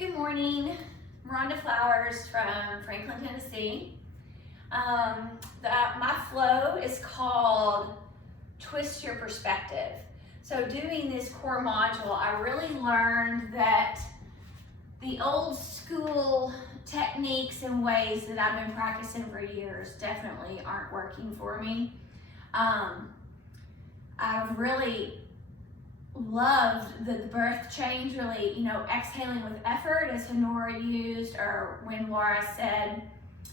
Good morning, Rhonda Flowers from Franklin, Tennessee. My flow is called Twist Your Perspective. So doing this core module, I really learned that the old school techniques and ways that I've been practicing for years definitely aren't working for me. I've really loved the birth change, really, exhaling with effort, as Honora used, or when Laura said,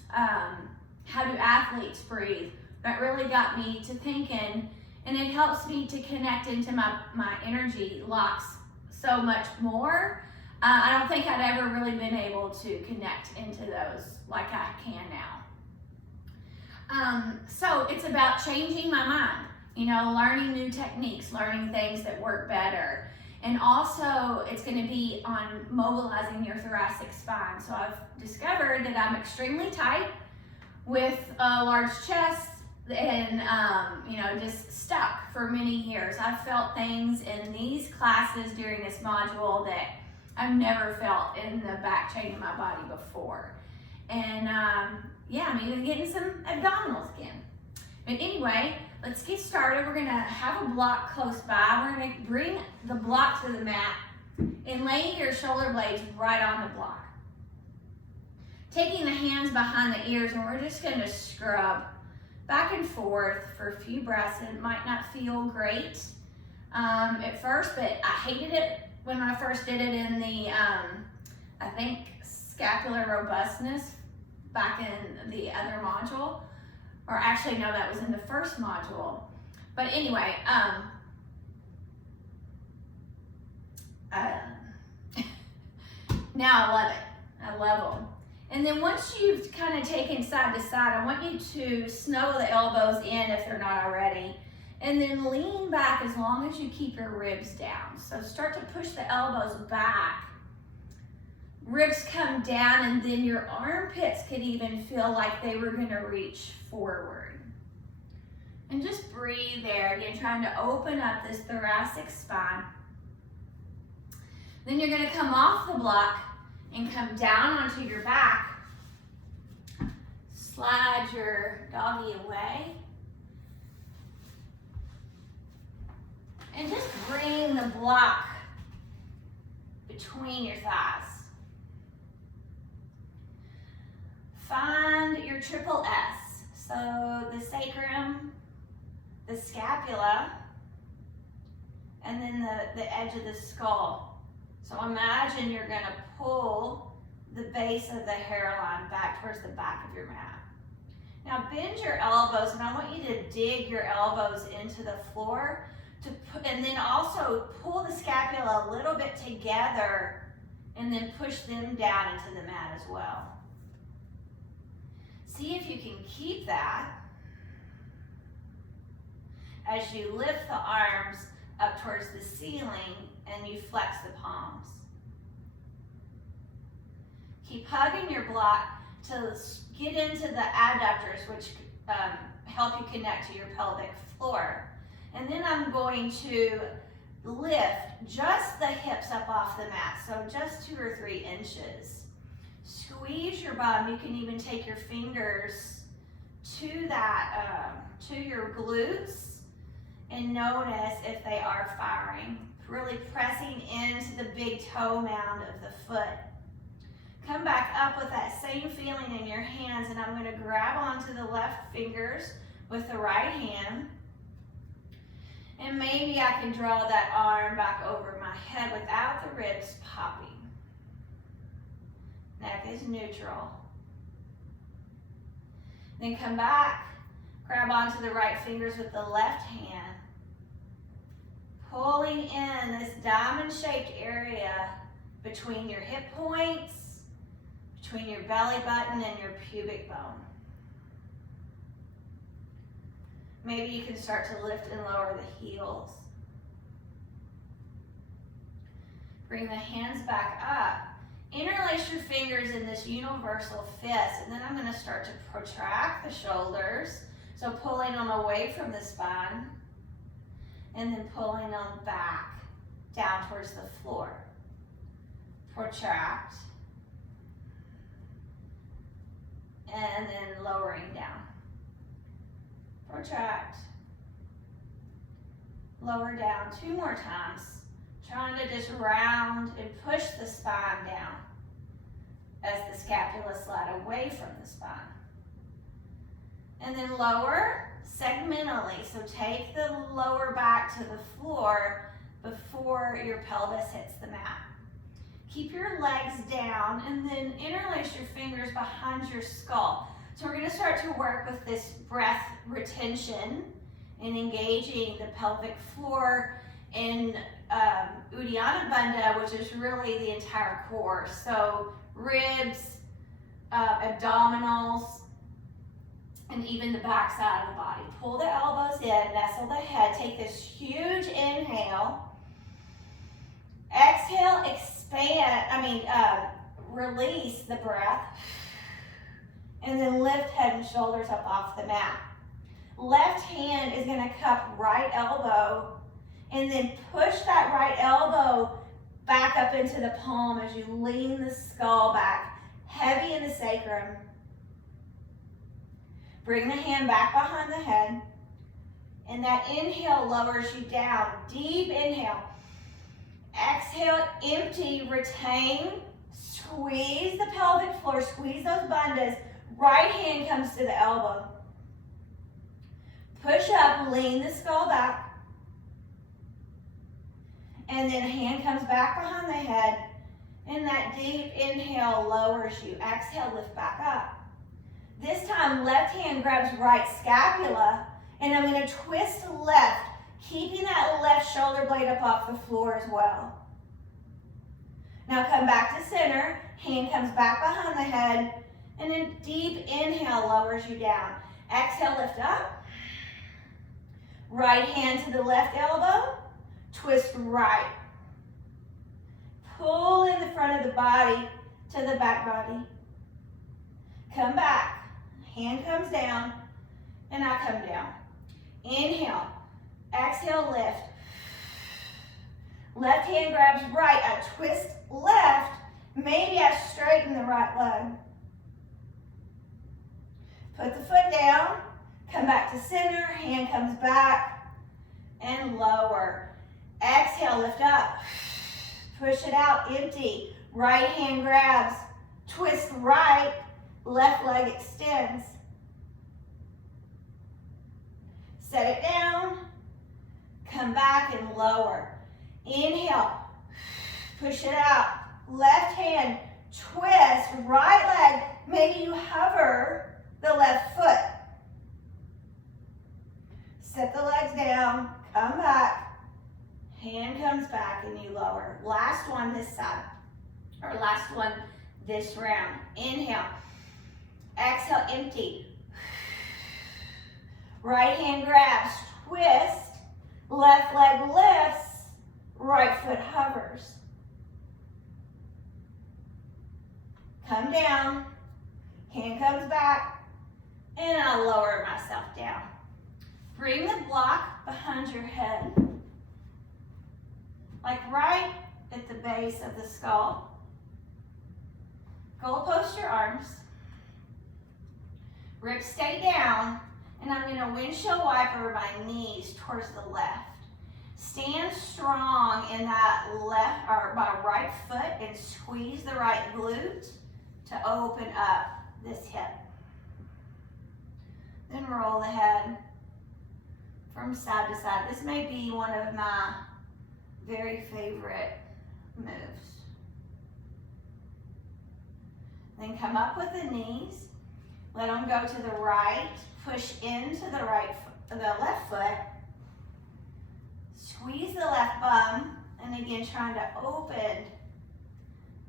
how do athletes breathe? That really got me to thinking, and it helps me to connect into my energy locks so much more. I don't think I'd ever really been able to connect into those like I can now. So it's about changing my mind. Learning new techniques, learning things that work better. And also it's going to be on mobilizing your thoracic spine. So I've discovered that I'm extremely tight with a large chest and, just stuck for many years. I've felt things in these classes during this module that I've never felt in the back chain of my body before. And I'm even getting some abdominals again. But anyway, let's get started. We're gonna have a block close by. We're gonna bring the block to the mat and lay your shoulder blades right on the block. Taking the hands behind the ears, and we're just gonna scrub back and forth for a few breaths. It might not feel great at first, but I hated it when I first did it in the, I think, scapular robustness back in the other module. Or actually, no, that was in the first module. But anyway, now I love it. I love them. And then once you've kind of taken side to side, I want you to snuggle the elbows in if they're not already. And then lean back as long as you keep your ribs down. So start to push the elbows back. Ribs come down, and then your armpits could even feel like they were going to reach forward. And just breathe there. Again, trying to open up this thoracic spine. Then you're going to come off the block and come down onto your back. Slide your doggy away. And just bring the block between your thighs. Find your triple S. So the sacrum, the scapula, and then the edge of the skull. So imagine you're going to pull the base of the hairline back towards the back of your mat. Now bend your elbows, and I want you to dig your elbows into the floor, and then also pull the scapula a little bit together, and then push them down into the mat as well. See if you can keep that as you lift the arms up towards the ceiling and you flex the palms. Keep hugging your block to get into the adductors, which help you connect to your pelvic floor. And then I'm going to lift just the hips up off the mat, so just 2 or 3 inches. Squeeze your bum. You can even take your fingers to that, to your glutes, and notice if they are firing. Really pressing into the big toe mound of the foot. Come back up with that same feeling in your hands, and I'm going to grab onto the left fingers with the right hand. And maybe I can draw that arm back over my head without the ribs popping. Neck is neutral. Then come back, grab onto the right fingers with the left hand, pulling in this diamond-shaped area between your hip points, between your belly button and your pubic bone. Maybe you can start to lift and lower the heels. Bring the hands back up. Interlace your fingers in this universal fist, and then I'm going to start to protract the shoulders. So pulling them away from the spine, and then pulling them back down towards the floor. protract, and then lowering down. Protract, lower down 2 more times, trying to just round and push the spine down as the scapula slide away from the spine. And then lower segmentally, so take the lower back to the floor before your pelvis hits the mat. Keep your legs down and then interlace your fingers behind your skull. So we're going to start to work with this breath retention and engaging the pelvic floor in Uddiyana Bandha, which is really the entire core. So ribs, abdominals, and even the back side of the body. Pull the elbows in, nestle the head, take this huge inhale. Exhale, release the breath. And then lift head and shoulders up off the mat. Left hand is going to cup right elbow and then push that right elbow back up into the palm as you lean the skull back, heavy in the sacrum. Bring the hand back behind the head, and that inhale lowers you down. Deep inhale. Exhale, empty, retain, squeeze the pelvic floor, squeeze those bandhas. Right hand comes to the elbow. Push up, lean the skull back. And then hand comes back behind the head, and that deep inhale lowers you. Exhale, lift back up. This time, left hand grabs right scapula, and I'm going to twist left, keeping that left shoulder blade up off the floor as well. Now come back to center, hand comes back behind the head, and then deep inhale lowers you down. Exhale, lift up. Right hand to the left elbow, twist right. Pull in the front of the body to the back body. Come back. Hand comes down, and I come down. Inhale. Exhale, lift. Left hand grabs right. I twist left. Maybe I straighten the right leg. Put the foot down. Come back to center. Hand comes back. And lower. Exhale, lift up. Push it out, empty. Right hand grabs. Twist right. Left leg extends. Set it down. Come back and lower. Inhale. Push it out. Left hand. Twist. Right leg. Maybe you hover the left foot. Set the legs down. Come back. Hand comes back and you lower. Last one this side. Or last one this round. Inhale. Exhale, empty. Right hand grabs, twist. Left leg lifts. Right foot hovers. Come down. Hand comes back. And I lower myself down. Bring the block behind your head. Like right at the base of the skull. Goalpost your arms. Ribs stay down, and I'm going to windshield wiper my knees towards the left. Stand strong in that left or my right foot and squeeze the right glute to open up this hip. Then roll the head from side to side. This may be one of my very favorite moves. Then come up with the knees. Let them go to the right. Push into the left foot. Squeeze the left bum. And again, trying to open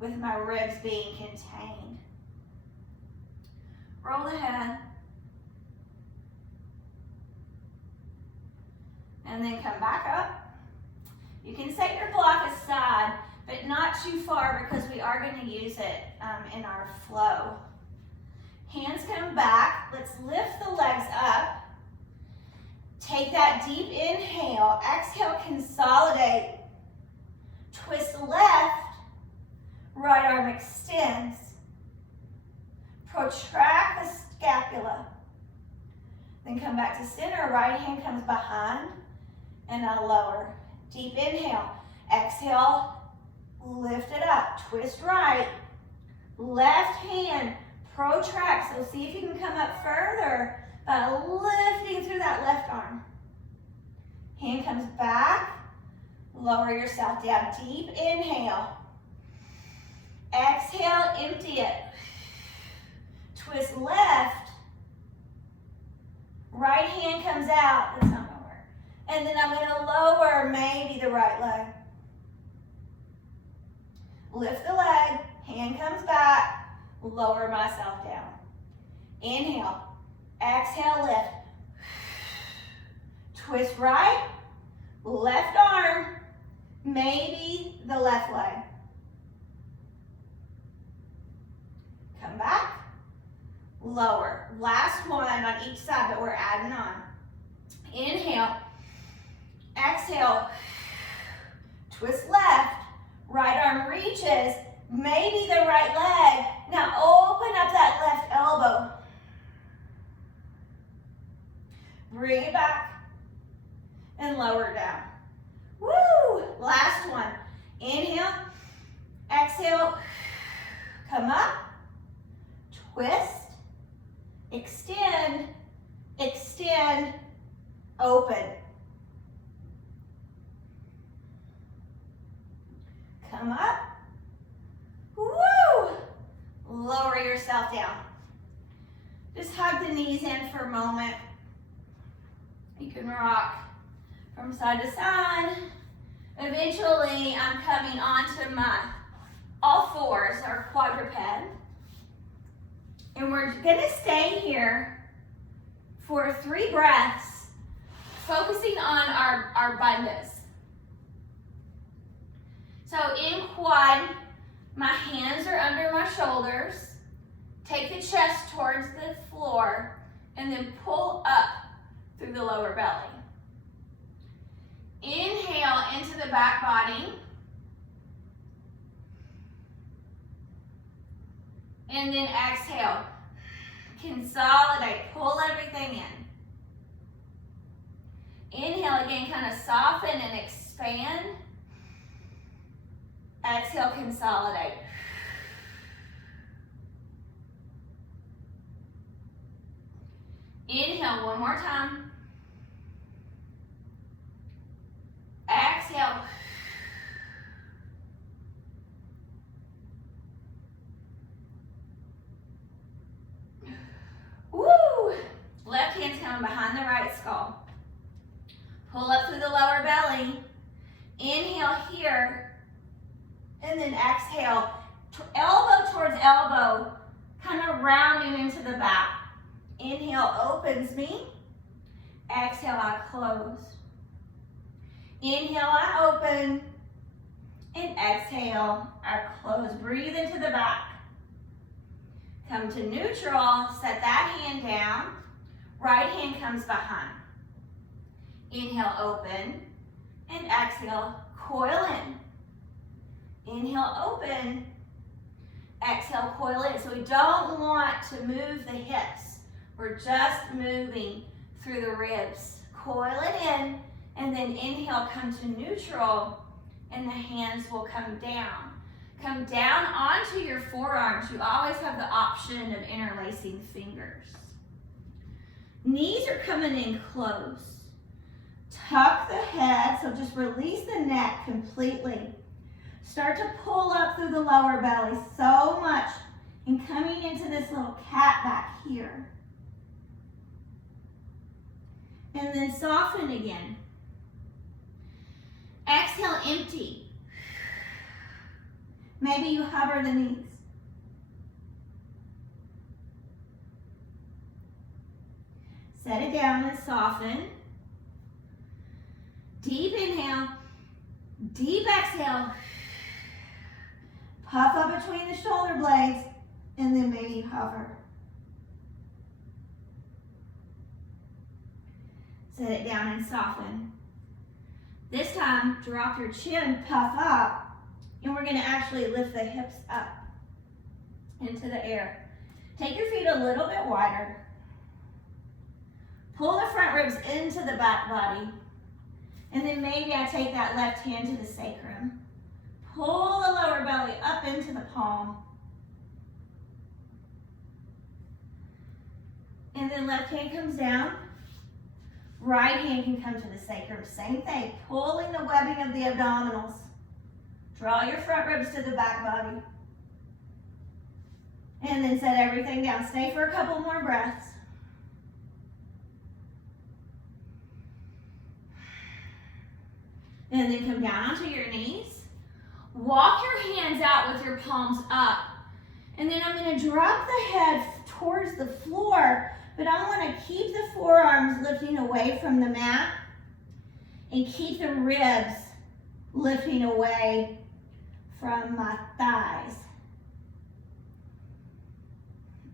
with my ribs being contained. Roll the head. And then come back up. You can set your block aside, but not too far because we are going to use it in our flow. Hands come back. Let's lift the legs up. Take that deep inhale. Exhale, consolidate. Twist left. back to center. Right hand comes behind, and I lower. Deep inhale. Exhale, lift it up. Twist right. Left hand protract. So see if you can come up further by lifting through that left arm. Hand comes back. Lower yourself down. Deep inhale. Exhale, empty it. Twist left. Right hand comes out. That's not going to work. And then I'm going to lower maybe the right leg. Lift the leg. Hand comes back. Lower myself down. Inhale. Exhale, lift. Twist right. Left arm. Maybe the left leg. Come back. Lower. Last one on each side, but we're adding on. Inhale. Exhale. Twist left. Right arm reaches. Maybe the right leg. Now open up that left elbow. Bring it back. And lower it down. Woo! Last one. Inhale. Exhale. Come up. Twist. Extend. Extend. Open. Come up. Woo! Lower yourself down. Just hug the knees in for a moment. You can rock from side to side. Eventually, I'm coming onto my all fours, or quadruped. And we're gonna stay here for 3 breaths, focusing on our bandhas. So in quad, my hands are under my shoulders. Take the chest towards the floor and then pull up through the lower belly. Inhale into the back body. And then exhale. Consolidate, pull everything in. Inhale again, kind of soften and expand. Exhale, consolidate. Inhale one more time. Exhale. Woo! Left hand's coming behind the right skull. Pull up through the lower belly. Inhale here. And then exhale. Elbow towards elbow. Kind of rounding into the back. Inhale opens me. Exhale, I close. Inhale, I open. And exhale, I close. Breathe into the back. Come to neutral. Set that hand down. Right hand comes behind. Inhale, open. And exhale, coil in. Inhale, open. Exhale, coil in. So we don't want to move the hips. We're just moving through the ribs. Coil it in, and then inhale, come to neutral, and the hands will come down. Come down onto your forearms. You always have the option of interlacing fingers. Knees are coming in close. Tuck the head, so just release the neck completely. Start to pull up through the lower belly so much, and coming into this little cat back here. And then soften again. Exhale, empty. Maybe you hover the knees. Set it down and soften. Deep inhale. Deep exhale. Puff up between the shoulder blades, and then maybe hover. Set it down and soften. This time, drop your chin, puff up, and we're gonna actually lift the hips up into the air. Take your feet a little bit wider. Pull the front ribs into the back body. And then maybe I take that left hand to the sacrum. Pull the lower belly up into the palm. And then left hand comes down. Right hand can come to the sacrum. Same thing, pulling the webbing of the abdominals. Draw your front ribs to the back body. And then set everything down. Stay for a couple more breaths. And then come down onto your knees. Walk your hands out with your palms up. And then I'm going to drop the head towards the floor, but I want to keep the forearms lifting away from the mat and keep the ribs lifting away from my thighs.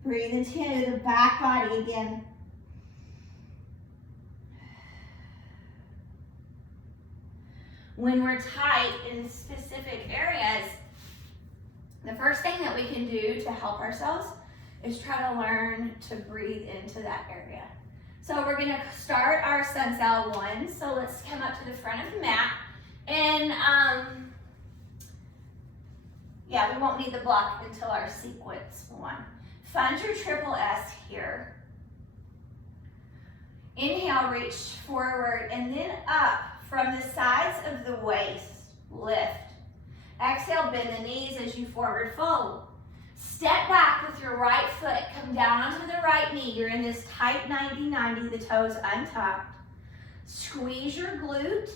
Breathe into the back body again. When we're tight in specific areas, the first thing that we can do to help ourselves is try to learn to breathe into that area. So we're gonna start our sun sal 1. So let's come up to the front of the mat. And we won't need the block until our sequence 1. Find your triple S here. Inhale, reach forward and then up from the sides of the waist. Lift. Exhale, bend the knees as you forward fold. Step back with your right foot. Come down onto the right knee. You're in this tight 90-90, the toes untucked. Squeeze your glute.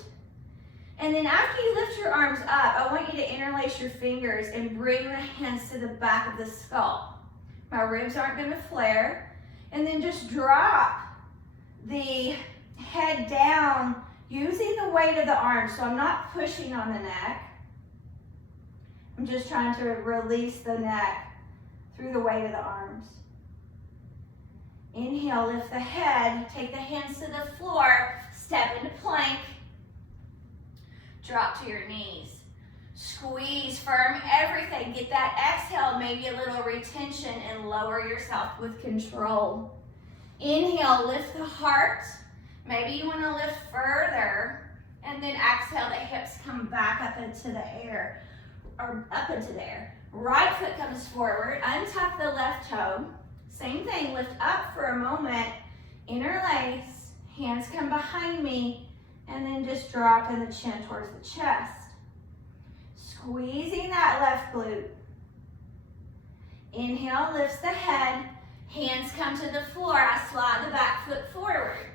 And then after you lift your arms up, I want you to interlace your fingers and bring the hands to the back of the skull. My ribs aren't going to flare. And then just drop the head down using the weight of the arms. So I'm not pushing on the neck. I'm just trying to release the neck through the weight of the arms. Inhale, lift the head, take the hands to the floor, step into plank, drop to your knees. Squeeze firm everything. Get that exhale, maybe a little retention, and lower yourself with control. Inhale, lift the heart. Maybe you want to lift further, and then exhale, the hips come back up into the air. Or up into there. Right foot comes forward, untuck the left toe. Same thing, lift up for a moment, interlace, hands come behind me, and then just drop in the chin towards the chest. Squeezing that left glute. Inhale, lifts the head, hands come to the floor, I slide the back foot forward.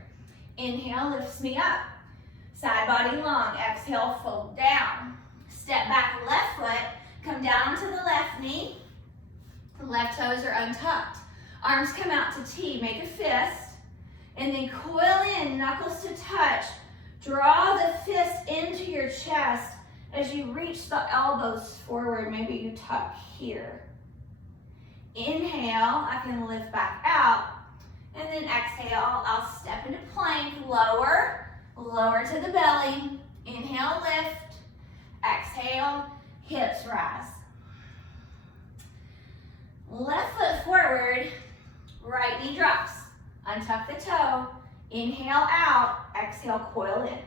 Inhale, lifts me up. Side body long, exhale, fold down. Step back, left foot, come down to the left knee. The left toes are untucked. Arms come out to T, make a fist, and then coil in, knuckles to touch. Draw the fist into your chest as you reach the elbows forward. Maybe you tuck here. Inhale, I can lift back out, and then exhale, I'll step into plank, lower to the belly. Inhale, lift. Exhale, hips rise. Left foot forward, right knee drops. Untuck the toe, inhale out, exhale, coil in.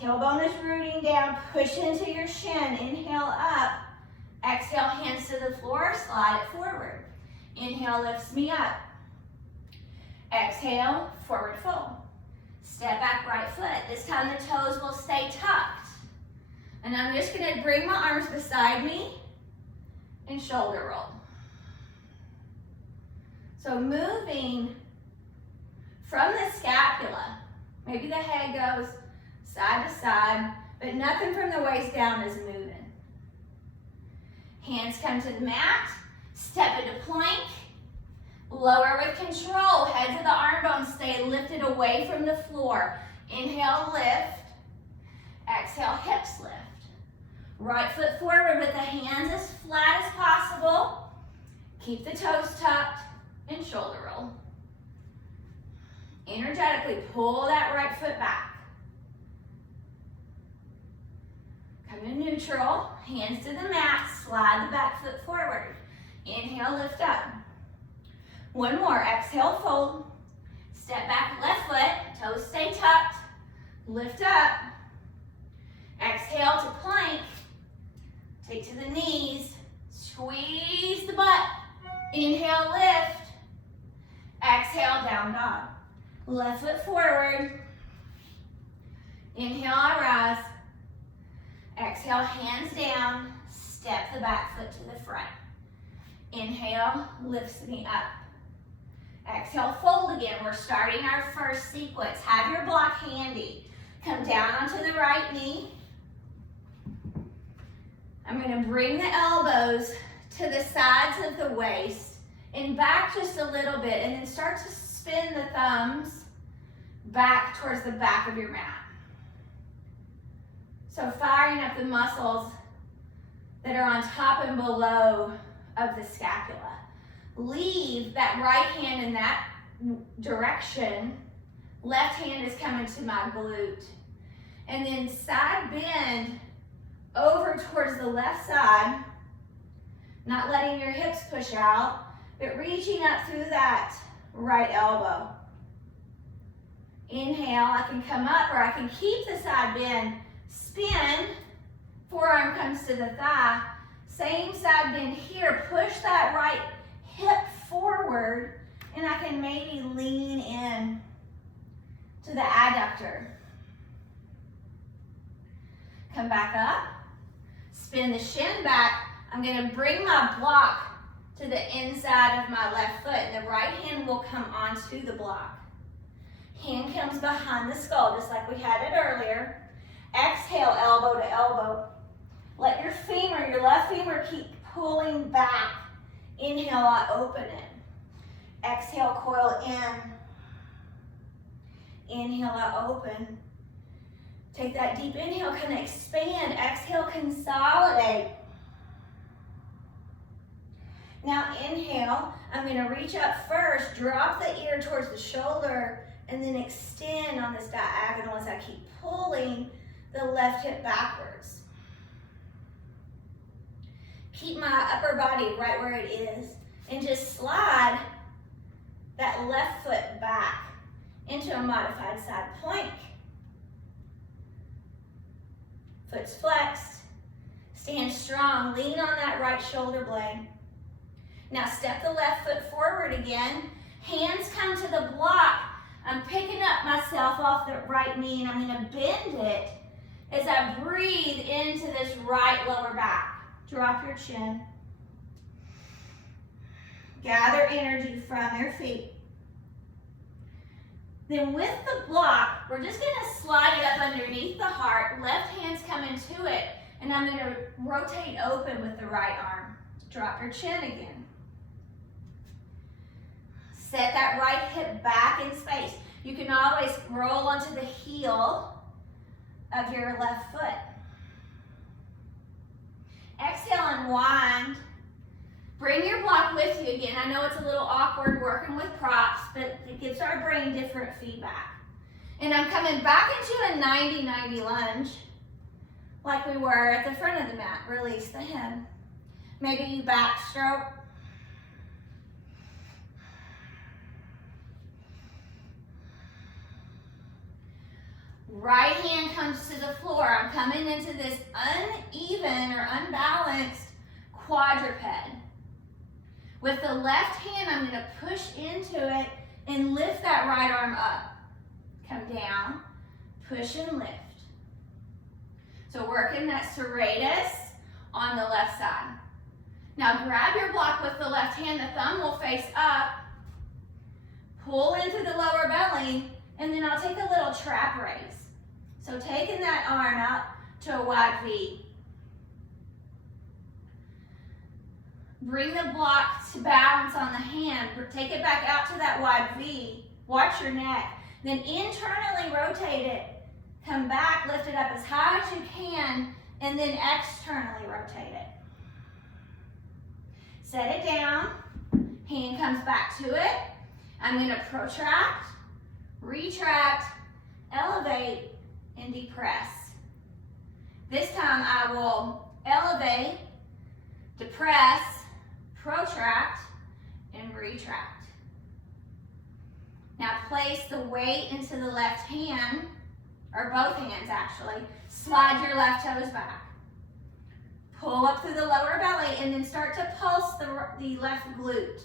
Tailbone is rooting down, push into your shin, inhale up. Exhale, hands to the floor, slide it forward. Inhale, lifts me up. Exhale, forward fold. Step back, right foot. This time the toes will stay tucked. And I'm just gonna bring my arms beside me and shoulder roll. So moving from the scapula, maybe the head goes side to side, but nothing from the waist down is moving. Hands come to the mat, step into plank, lower with control, head to the arm bones, stay lifted away from the floor. Inhale, lift. Exhale, hips lift. Right foot forward with the hands as flat as possible. Keep the toes tucked and shoulder roll. Energetically pull that right foot back. Come to neutral, hands to the mat, slide the back foot forward. Inhale, lift up. One more. Exhale, fold. Step back, left foot. Toes stay tucked. Lift up. Exhale to plank. Take to the knees. Squeeze the butt. Inhale, lift. Exhale, down dog. Left foot forward. Inhale, I rise. Exhale, hands down. Step the back foot to the front. Inhale, lifts the knee up. Exhale, fold again. We're starting our first sequence. Have your block handy. Come down onto the right knee. I'm going to bring the elbows to the sides of the waist and back just a little bit, and then start to spin the thumbs back towards the back of your mat. So firing up the muscles that are on top and below of the scapula. Leave that right hand in that direction. Left hand is coming to my glute. And then side bend over towards the left side, not letting your hips push out, but reaching up through that right elbow. Inhale, I can come up or I can keep the side bend. Spin, forearm comes to the thigh. Same side bend here. Push that right hip forward, and I can maybe lean in to the adductor. Come back up. Spin the shin back. I'm going to bring my block to the inside of my left foot, and the right hand will come onto the block. Hand comes behind the skull, just like we had it earlier. Exhale, elbow to elbow. Let your femur, your left femur, keep pulling back. Inhale, I open it. Exhale, coil in. Inhale, I open. Take that deep inhale, kind of expand. Exhale, consolidate. Now inhale, I'm going to reach up first, drop the ear towards the shoulder, and then extend on this diagonal as I keep pulling the left hip backwards. Keep my upper body right where it is, and just slide that left foot back into a modified side plank. Foot's flexed. Stand strong. Lean on that right shoulder blade. Now step the left foot forward again. Hands come to the block. I'm picking up myself off the right knee, and I'm going to bend it as I breathe into this right lower back. Drop your chin. Gather energy from your feet. Then with the block, we're just going to slide it up underneath the heart. Left hand's coming to it, and I'm going to rotate open with the right arm. Drop your chin again. Set that right hip back in space. You can always roll onto the heel of your left foot. Exhale and wind. Bring your block with you again. I know it's a little awkward working with props, but it gives our brain different feedback. And I'm coming back into a 90-90 lunge like we were at the front of the mat. Release the head. Maybe you backstroke. Right hand comes to the floor. I'm coming into this uneven or unbalanced quadruped. With the left hand, I'm going to push into it and lift that right arm up. Come down, push and lift. So working that serratus on the left side. Now grab your block with the left hand. The thumb will face up. Pull into the lower belly, and then I'll take a little trap raise. So taking that arm out to a wide V. Bring the block to balance on the hand. Take it back out to that wide V. Watch your neck. Then internally rotate it. Come back, lift it up as high as you can, and then externally rotate it. Set it down. Hand comes back to it. I'm going to protract, retract, elevate, and depress. This time I will elevate, depress, protract, and retract. Now place the weight into the left hand, or both hands actually. Slide your left toes back. Pull up through the lower belly and then start to pulse the left glute.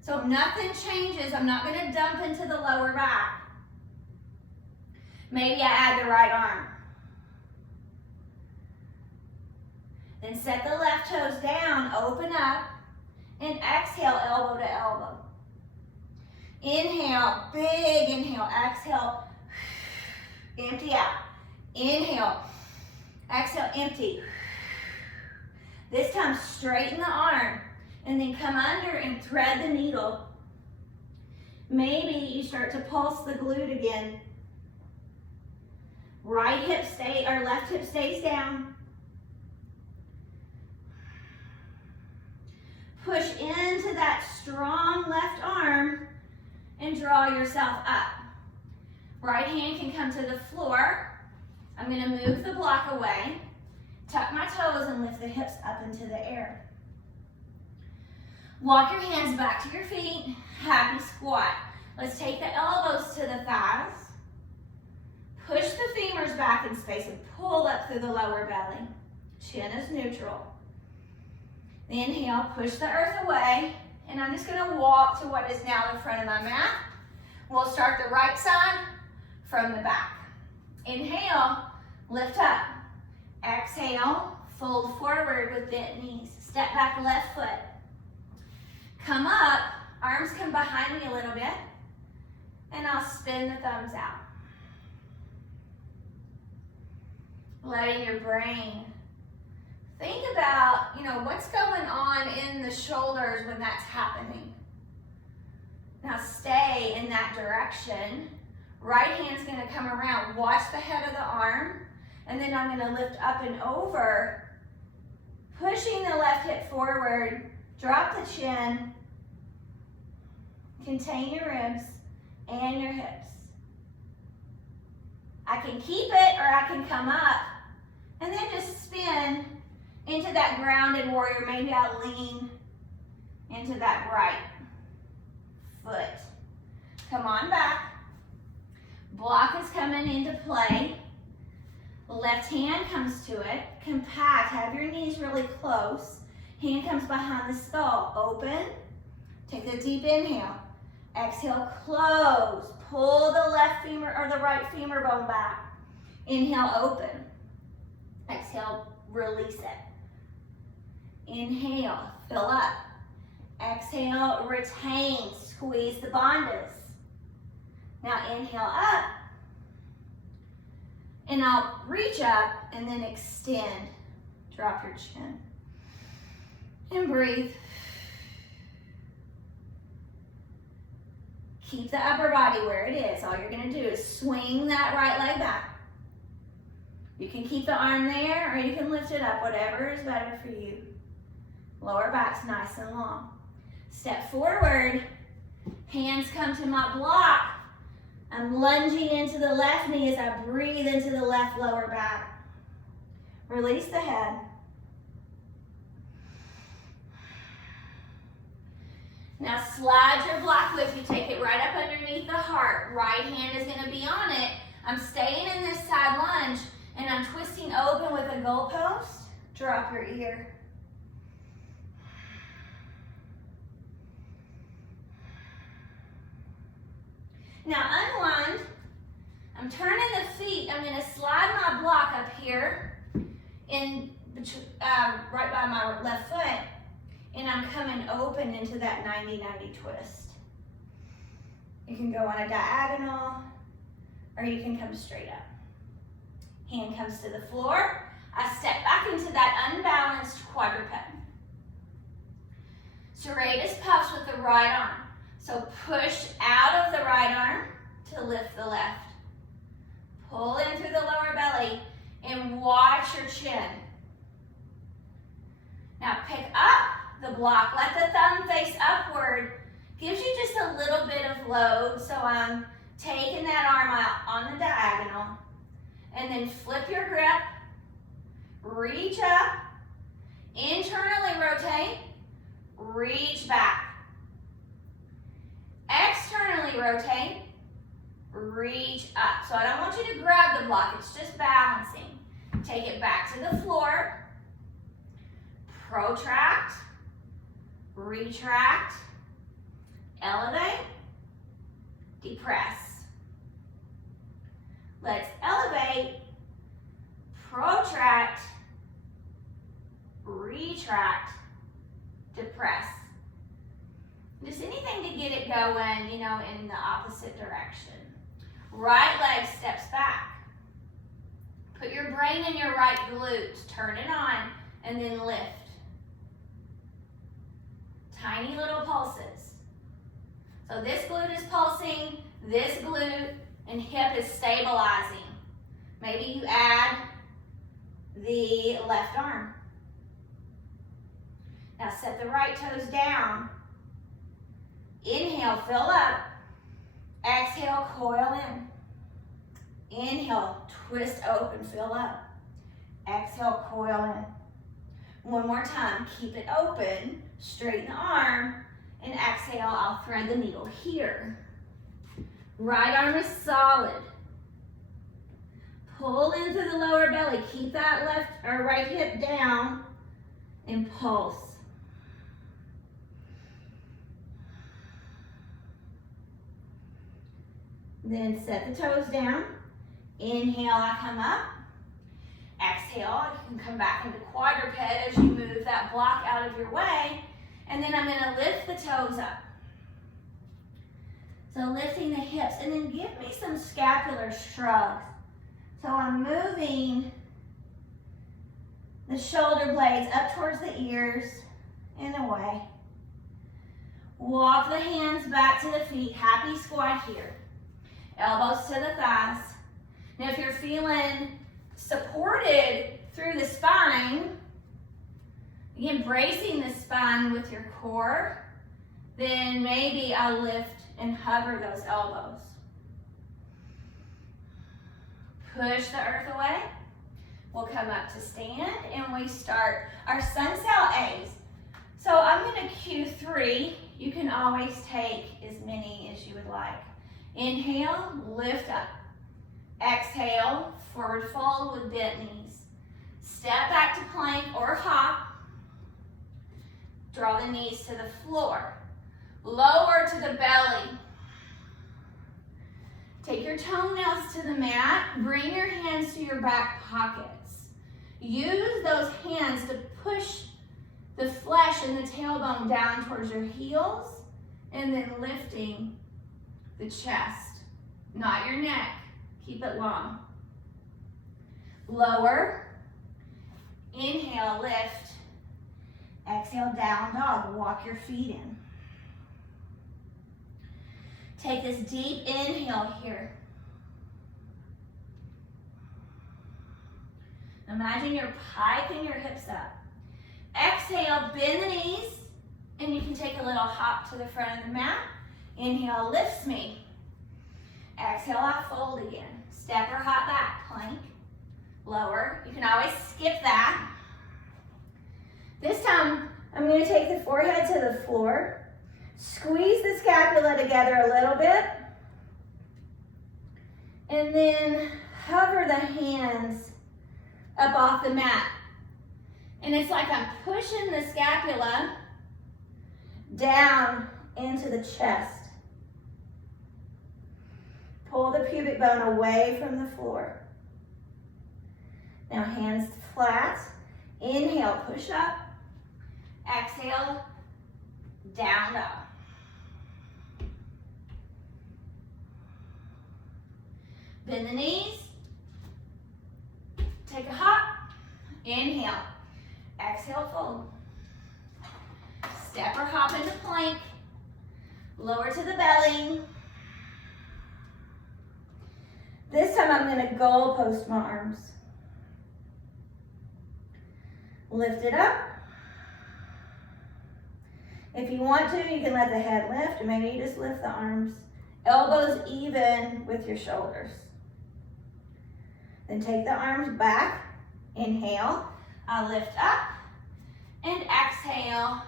So if nothing changes, I'm not going to dump into the lower back. Maybe I add the right arm. Then set the left toes down, open up, and exhale elbow to elbow. Inhale, big inhale, exhale, empty out. Inhale, exhale, empty. This time straighten the arm and then come under and thread the needle. Maybe you start to pulse the glute again. Right hip or left hip stays down. Push into that strong left arm and draw yourself up. Right hand can come to the floor. I'm going to move the block away, tuck my toes and lift the hips up into the air. Walk your hands back to your feet, happy squat. Let's take the elbows to the thighs. Push the femurs back in space and pull up through the lower belly. Chin is neutral. Inhale, push the earth away, and I'm just going to walk to what is now the front of my mat. We'll start the right side from the back. Inhale, lift up. Exhale, fold forward with bent knees. Step back left foot. Come up, arms come behind me a little bit, and I'll spin the thumbs out. Letting your brain think about, what's going on in the shoulders when that's happening. Now stay in that direction. Right hand's going to come around. Watch the head of the arm. And then I'm going to lift up and over. Pushing the left hip forward. Drop the chin. Contain your ribs and your hips. I can keep it or I can come up. And then just spin into that grounded warrior. Maybe I'll lean into that right foot. Come on back. Block is coming into play. Left hand comes to it. Compact. Have your knees really close. Hand comes behind the skull. Open. Take the deep inhale. Exhale, close. Pull the left femur or the right femur bone back. Inhale, open. Exhale, release it. Inhale, fill up. Exhale, retain, squeeze the bandhas. Now inhale up. And I'll reach up and then extend. Drop your chin. And breathe. Keep the upper body where it is. All you're going to do is swing that right leg back. You can keep the arm there or you can lift it up, whatever is better for you. Lower back's nice and long. Step forward. Hands come to my block. I'm lunging into the left knee as I breathe into the left lower back. Release the head. Now slide your block with you. Take it right up underneath the heart. Right hand is going to be on it. I'm staying in this side lunge and I'm twisting open with a goalpost. Drop your ear. Now unwind. I'm turning the feet. I'm going to slide my block up here in right by my left foot. And I'm coming open into that 90-90 twist. You can go on a diagonal or you can come straight up. Hand comes to the floor. I step back into that unbalanced quadruped. Serratus puffs with the right arm. So push out of the right arm to lift the left. Pull in through the lower belly and watch your chin. Now pick up the block. Let the thumb face upward. Gives you just a little bit of load. So I'm taking that arm out on the diagonal. And then flip your grip. Reach up. Internally rotate. Reach back. Externally finally rotate, reach up. So I don't want you to grab the block, it's just balancing. Take it back to the floor, protract, retract, elevate, depress. Let's elevate, protract, retract, depress. Just anything to get it going, you know, in the opposite direction. Right leg steps back. Put your brain in your right glute, turn it on, and then lift. Tiny little pulses. So this glute is pulsing, this glute and hip is stabilizing. Maybe you add the left arm. Now set the right toes down. Inhale, fill up. Exhale, coil in. Inhale, twist open, fill up. Exhale, coil in. One more time, keep it open, straighten the arm, and exhale, I'll thread the needle here. Right arm is solid. Pull into the lower belly, keep that left or right hip down, and pulse. Then set the toes down. Inhale, I come up. Exhale, you can come back into quadruped as you move that block out of your way. And then I'm gonna lift the toes up. So lifting the hips, and then give me some scapular shrugs. So I'm moving the shoulder blades up towards the ears and away. Walk the hands back to the feet, happy squat here. Elbows to the thighs. Now if you're feeling supported through the spine, again, bracing the spine with your core, then maybe I'll lift and hover those elbows. Push the earth away. We'll come up to stand and we start our sun cell A's. So I'm gonna cue 3. You can always take as many as you would like. Inhale, lift up. Exhale, forward fold with bent knees. Step back to plank or hop. Draw the knees to the floor. Lower to the belly. Take your toenails to the mat. Bring your hands to your back pockets. Use those hands to push the flesh and the tailbone down towards your heels, and then lifting the chest, not your neck. Keep it long. Lower. Inhale, lift. Exhale, down dog. Walk your feet in. Take this deep inhale here. Imagine you're piping your hips up. Exhale, bend the knees, and you can take a little hop to the front of the mat. Inhale, lifts me. Exhale, I fold again. Step or hop back, plank. Lower. You can always skip that. This time, I'm going to take the forehead to the floor. Squeeze the scapula together a little bit. And then hover the hands up off the mat. And it's like I'm pushing the scapula down into the chest. Pull the pubic bone away from the floor. Now hands flat. Inhale, push up. Exhale, down dog. Bend the knees. Take a hop. Inhale. Exhale, fold. Step or hop into plank. Lower to the belly. This time I'm going to goal post my arms. Lift it up. If you want to, you can let the head lift, or maybe you just lift the arms. Elbows even with your shoulders. Then take the arms back. Inhale, I lift up. And exhale,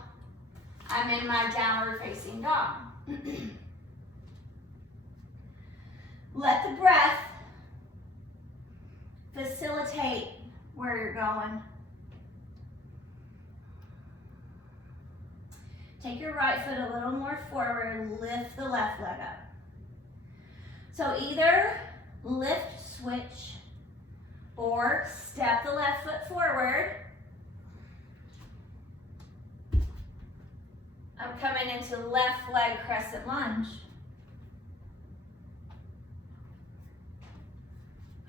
I'm in my downward facing dog. Let the breath facilitate where you're going. Take your right foot a little more forward, lift the left leg up. So either lift, switch, or step the left foot forward. I'm coming into left leg crescent lunge.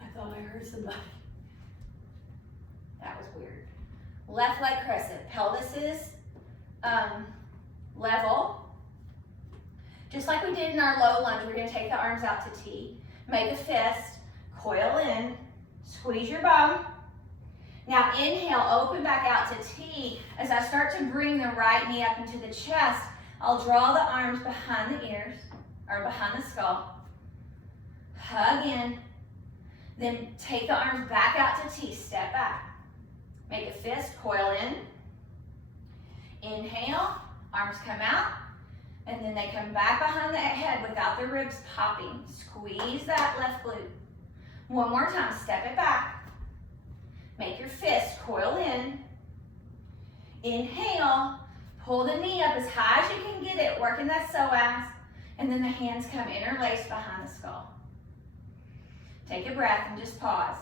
I thought I heard somebody. That was weird. Left leg crescent. Pelvis is level. Just like we did in our low lunge, we're going to take the arms out to T. Make a fist. Coil in. Squeeze your bum. Now inhale, open back out to T. As I start to bring the right knee up into the chest, I'll draw the arms behind the ears, or behind the skull. Hug in. Then take the arms back out to T, step back. Make a fist, coil in. Inhale, arms come out, and then they come back behind the head without the ribs popping. Squeeze that left glute. One more time, step it back. Make your fist, coil in. Inhale, pull the knee up as high as you can get it, working that psoas, and then the hands come interlaced behind the skull. Take a breath and just pause.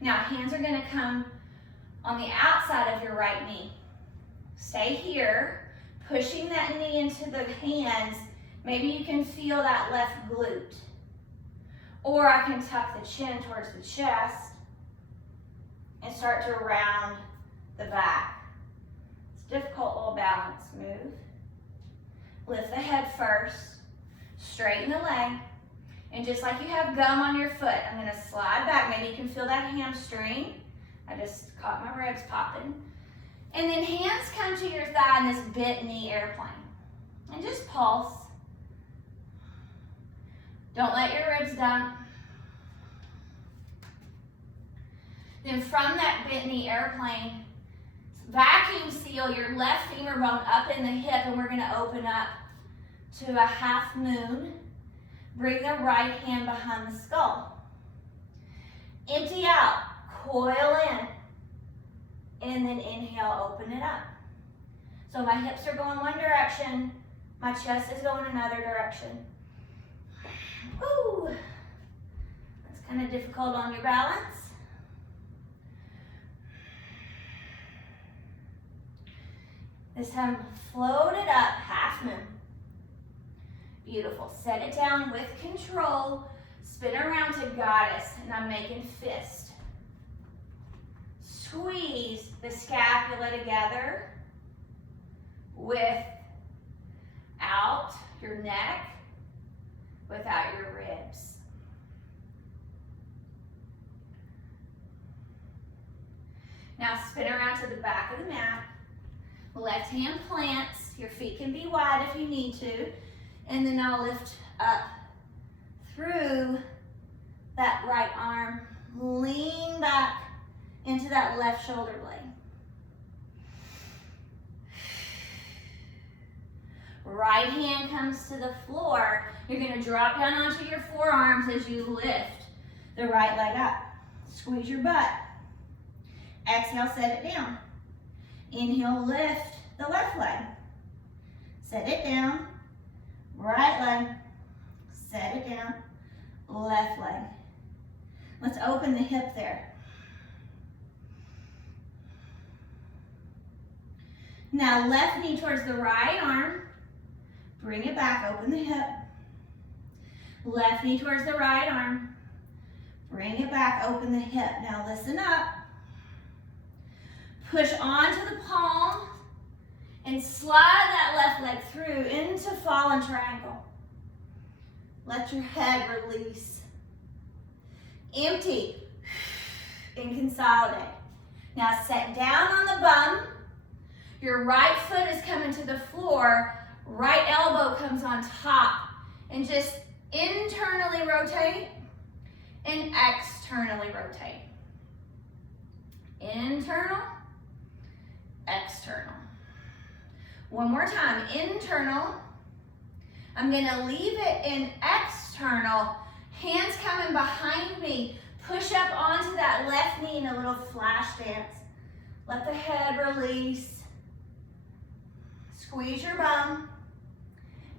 Now hands are going to come on the outside of your right knee. Stay here, pushing that knee into the hands. Maybe you can feel that left glute. Or I can tuck the chin towards the chest and start to round the back. It's a difficult little balance move. Lift the head first, straighten the leg, and just like you have gum on your foot, I'm going to slide back. Maybe you can feel that hamstring. I just caught my ribs popping. And then hands come to your thigh in this bent knee airplane. And just pulse. Don't let your ribs dump. Then from that bent knee airplane, vacuum seal your left femur bone up in the hip, and we're going to open up to a half moon. Bring the right hand behind the skull. Empty out, coil in, and then inhale, open it up. So my hips are going one direction, my chest is going another direction. Ooh, that's kind of difficult on your balance. This time, float it up, half moon. Beautiful. Set it down with control. Spin around to goddess, and I'm making fist. Squeeze the scapula together without your neck, without your ribs. Now spin around to the back of the mat. Left hand plants. Your feet can be wide if you need to. And then I'll lift up through that right arm. Lean back into that left shoulder blade. Right hand comes to the floor. You're going to drop down onto your forearms as you lift the right leg up. Squeeze your butt. Exhale, set it down. Inhale, lift the left leg. Set it down. Right leg. Set it down. Left leg. Let's open the hip there. Now left knee towards the right arm. Bring it back, open the hip. Left knee towards the right arm. Bring it back, open the hip. Now listen up. Push onto the palm and slide that left leg through into fallen triangle. Let your head release. Empty and consolidate. Now sit down on the bum. Your right foot is coming to the floor. Right elbow comes on top. And just internally rotate and externally rotate. Internal, external. One more time. Internal, I'm gonna leave it in external, hands coming behind me. Push up onto that left knee in a little flash dance. Let the head release. Squeeze your bum.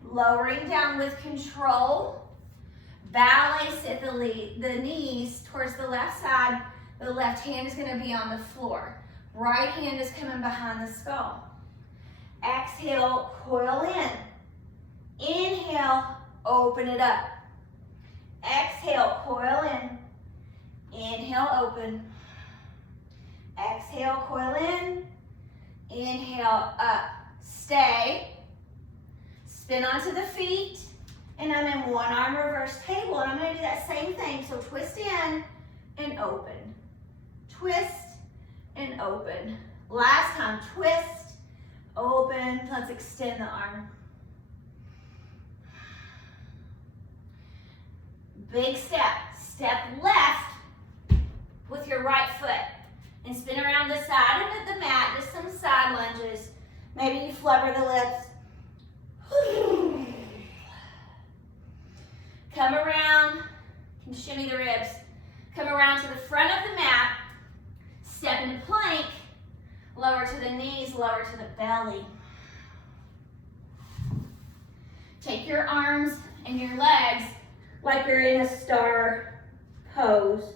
Lowering down with control. Ballet sit the knees towards the left side. The left hand is gonna be on the floor. Right hand is coming behind the skull. Exhale, coil in. Inhale, open it up. Exhale, coil in. Inhale, open. Exhale, coil in. Inhale, up. Stay. Spin onto the feet. And I'm in one arm reverse table. And I'm going to do that same thing. So twist in and open. Twist and open. Last time, twist, open. Let's extend the arm. Big step. Step left with your right foot. And spin around the side of the mat. Just some side lunges. Maybe you flubber the lips. Come around. You can shimmy the ribs. Come around to the front of the mat. Step into plank. Lower to the knees, lower to the belly. Take your arms and your legs like you're in a star pose.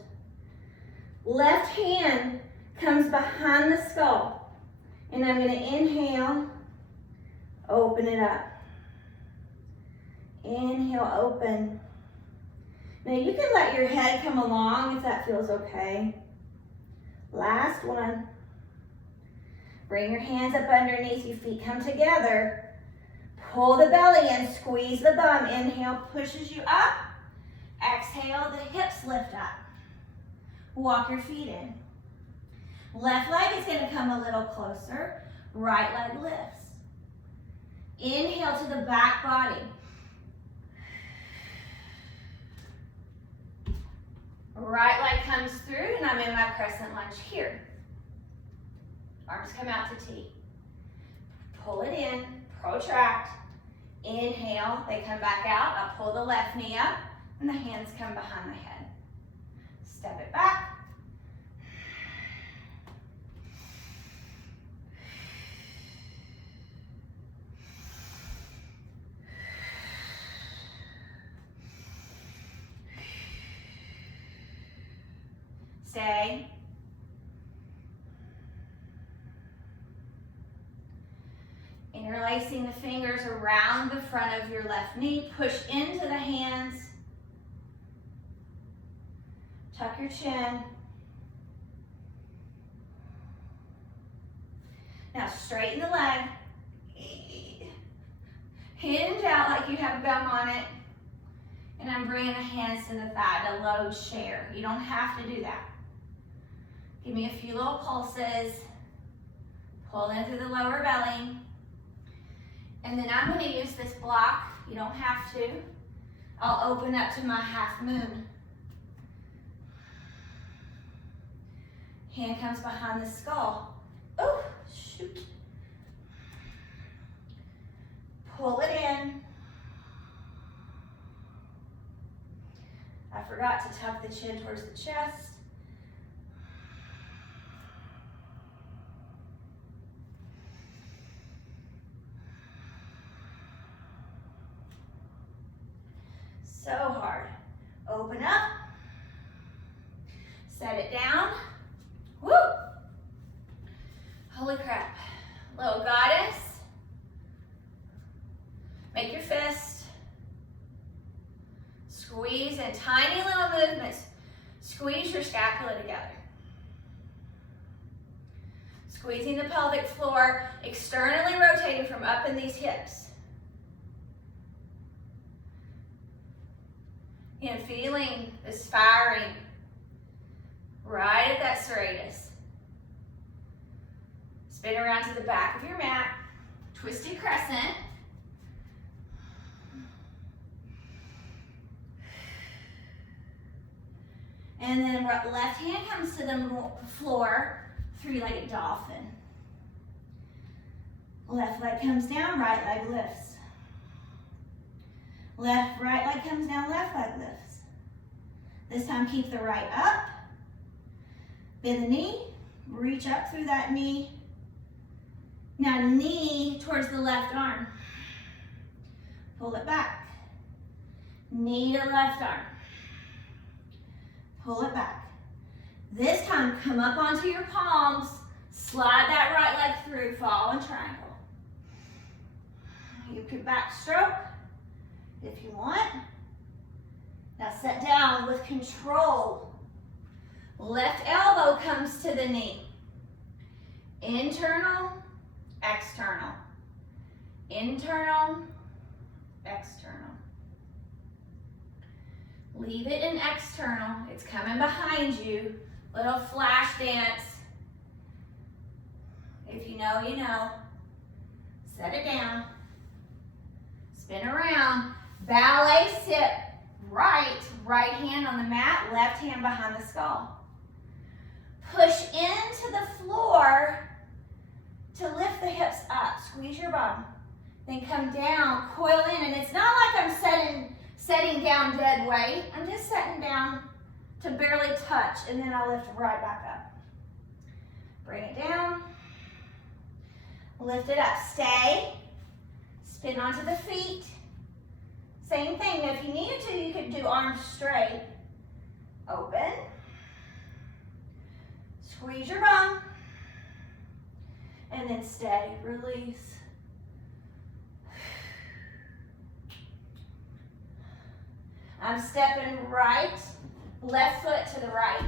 Left hand comes behind the skull. And I'm going to inhale, open it up. Inhale, open. Now you can let your head come along if that feels okay. Last one. Bring your hands up underneath you, feet come together. Pull the belly in, squeeze the bum. Inhale, pushes you up. Exhale, the hips lift up. Walk your feet in. Left leg is going to come a little closer. Right leg lifts. Inhale to the back body. Right leg comes through and I'm in my crescent lunge here. Arms come out to T. Pull it in, protract. Inhale, they come back out. I'll pull the left knee up and the hands come behind the head. Step it back. Stay. Interlacing the fingers around the front of your left knee. Push into the hands. Tuck your chin. Now straighten the leg. Hinge out like you have gum on it. And I'm bringing the hands to the thigh to load share. You don't have to do that. Give me a few little pulses. Pull in through the lower belly. And then I'm going to use this block. You don't have to. I'll open up to my half moon. Hand comes behind the skull. Oh, shoot. Pull it in. I forgot to tuck the chin towards the chest. So hard. Open up. Set it down. Woo! Holy crap. Little goddess. Make your fist. Squeeze in tiny little movements. Squeeze your scapula together. Squeezing the pelvic floor, externally rotating from up in these hips. And feeling this firing right at that serratus. Spin around to the back of your mat. Twisted crescent. And then left hand comes to the floor, three-legged dolphin. Left leg comes down, right leg lifts. Left, right leg comes down, left leg lifts. This time keep the right up. Bend the knee, reach up through that knee. Now knee towards the left arm. Pull it back. Knee to left arm. Pull it back. This time come up onto your palms, slide that right leg through, fall in triangle. You could backstroke if you want. Now sit down with control. Left elbow comes to the knee. Internal, external. Internal, external. Leave it in external. It's coming behind you. Little flash dance. If you know, you know. Set it down. Spin around. Ballet sit. Right hand on the mat, left hand behind the skull. Push into the floor to lift the hips up. Squeeze your bum. Then come down, coil in, and it's not like I'm setting down dead weight. I'm just setting down to barely touch, and then I'll lift right back up. Bring it down. Lift it up. Stay. Spin onto the feet. Same thing. If you needed to, you could do arms straight. Open. Squeeze your bum. And then stay. Release. I'm stepping right, left foot to the right.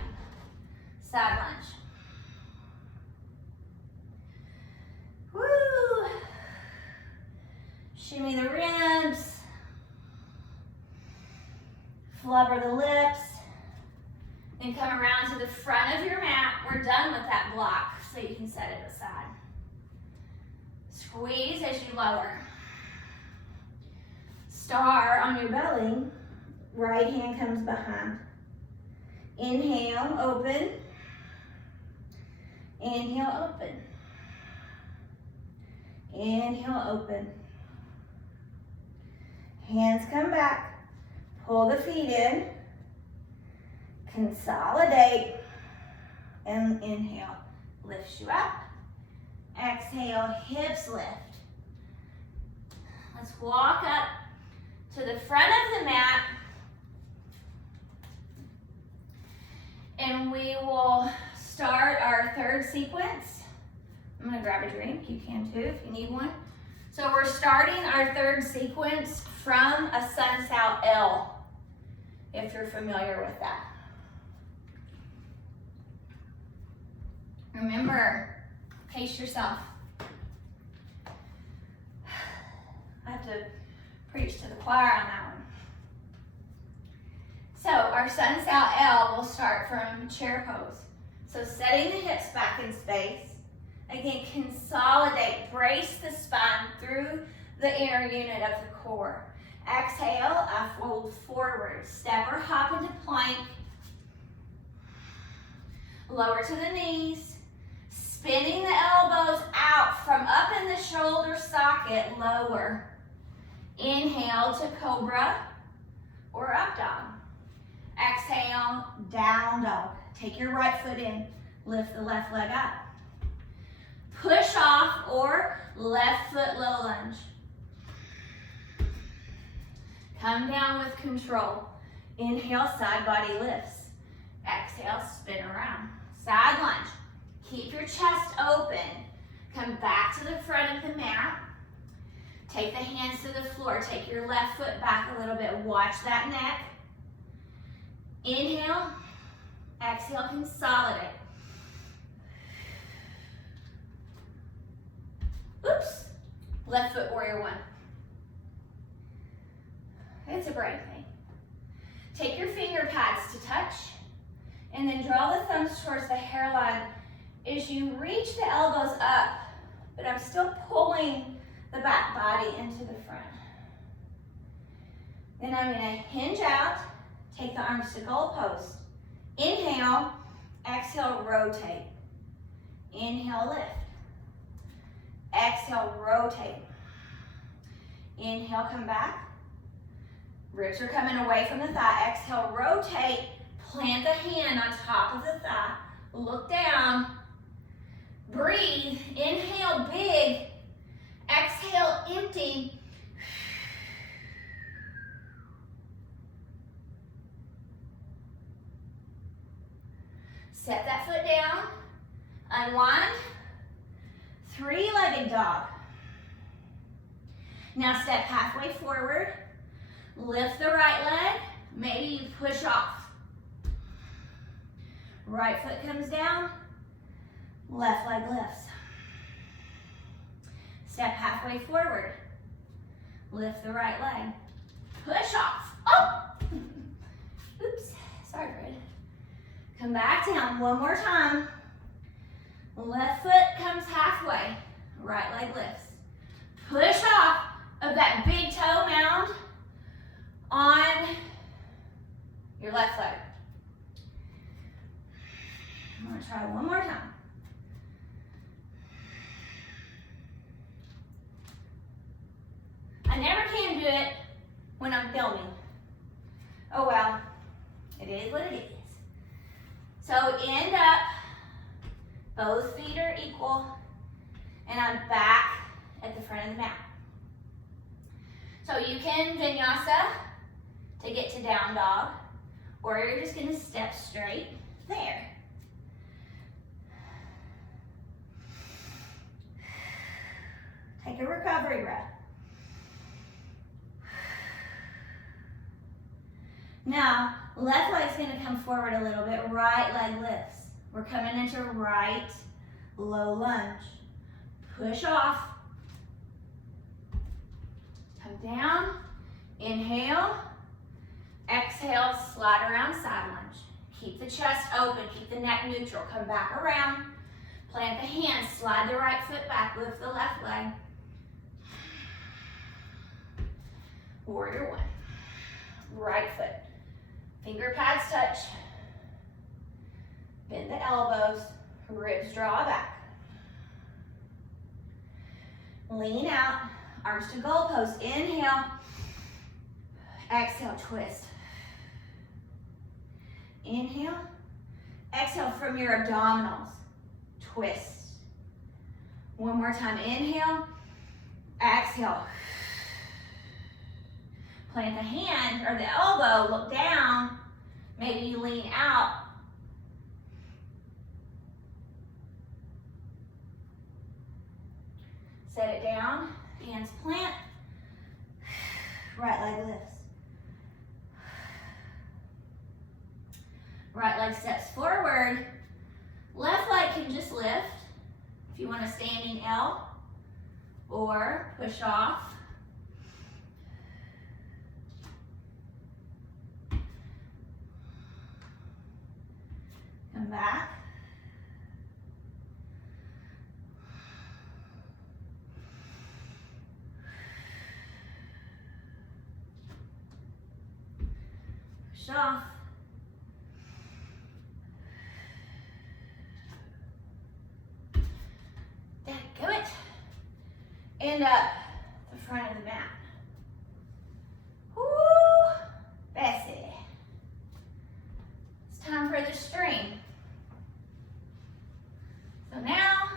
Side lunge. Woo! Shimmy the ribs. Flubber the lips. Then come around to the front of your mat. We're done with that block, so you can set it aside. Squeeze as you lower. Star on your belly. Right hand comes behind. Inhale, open. Inhale, open. Inhale, open. Hands come back. Pull the feet in. Consolidate. And inhale. Lifts you up. Exhale, hips lift. Let's walk up to the front of the mat. And we will start our third sequence. I'm gonna grab a drink, you can too if you need one. So we're starting our third sequence from a sun south L, if you're familiar with that. Remember, pace yourself. I have to preach to the choir on that one. So our sun south L will start from chair pose. So setting the hips back in space. Again, consolidate, brace the spine through the inner unit of the core. Exhale, I fold forward. Step or hop into plank. Lower to the knees. Spinning the elbows out from up in the shoulder socket, lower. Inhale to cobra or up dog. Exhale, down dog. Take your right foot in, lift the left leg up. Push off or left foot low lunge. Come down with control. Inhale, side body lifts. Exhale, spin around. Side lunge. Keep your chest open. Come back to the front of the mat. Take the hands to the floor. Take your left foot back a little bit. Watch that neck. Inhale, exhale, consolidate. Oops, left foot warrior one. It's a brain thing. Take your finger pads to touch, and then draw the thumbs towards the hairline as you reach the elbows up, but I'm still pulling the back body into the front. Then I'm gonna hinge out. Take the arms to goal post. Inhale, exhale, rotate. Inhale, lift. Exhale, rotate. Inhale, come back. Ribs are coming away from the thigh. Exhale, rotate. Plant the hand on top of the thigh. Look down. Breathe. Inhale, big. Exhale, empty. Set that foot down. Unwind. Three-legged dog. Now step halfway forward. Lift the right leg. Maybe you push off. Right foot comes down. Left leg lifts. Step halfway forward. Lift the right leg. Push off. Oh! Oops. Sorry, Fred. Come back down one more time. Left foot comes halfway. Right leg lifts. Push off of that big toe mound on your left leg. I'm going to try one more time. I never can do it when I'm filming. Oh well, it is what it is. So end up, both feet are equal, and I'm back at the front of the mat. So you can vinyasa to get to down dog, or you're just gonna step straight there. Take a recovery breath. Now, left leg's gonna come forward a little bit, right leg lifts. We're coming into right low lunge. Push off. Come down, inhale, exhale, slide around side lunge. Keep the chest open, keep the neck neutral. Come back around, plant the hands, slide the right foot back, lift the left leg. Warrior one. Right foot. Finger pads touch. Bend the elbows, ribs draw back. Lean out, arms to goal pose. Inhale, exhale, twist. Inhale, exhale from your abdominals, twist. One more time, inhale, exhale. Plant the hand or the elbow, look down, maybe you lean out. Set it down, hands plant, right leg lifts. Right leg steps forward, left leg can just lift if you want a standing L, or push off. Come back. Push off. Good. End up the front of the mat. Woo! Bessie. It's time for the string. So now,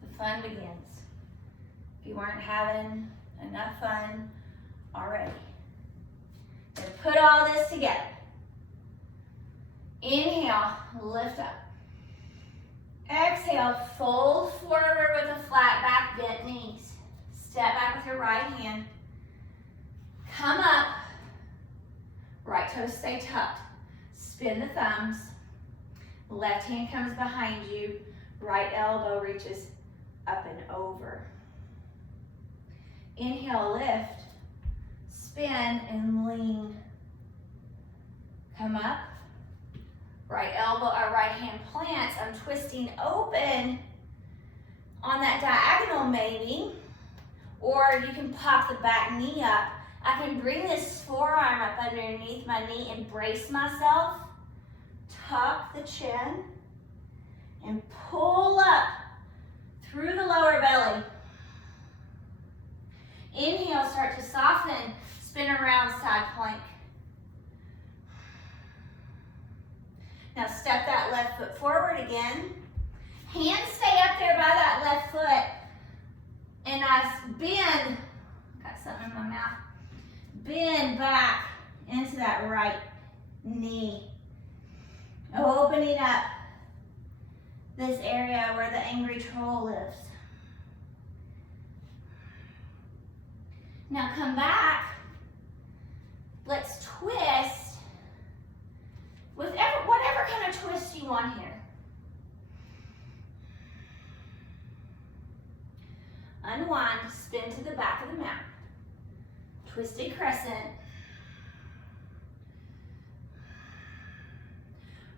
the fun begins. If you weren't having enough fun already. Then put all this together. Inhale, lift up. Exhale, fold forward with a flat back, bent knees. Step back with your right hand. Come up. Right toes stay tucked. Spin the thumbs. Left hand comes behind you. Right elbow reaches up and over. Inhale, lift. Spin and lean. Come up. Right elbow or right hand plants. I'm twisting open on that diagonal maybe. Or you can pop the back knee up. I can bring this forearm up underneath my knee and brace myself. Tuck the chin and pull up through the lower belly. Inhale, start to soften, spin around, side plank. Now step that left foot forward again. Hands stay up there by that left foot. And I bend, got something in my mouth, bend back into that right knee. Opening up this area where the angry troll lives. Now come back. Let's twist with whatever kind of twist you want here. Unwind, spin to the back of the mat. Twisted crescent.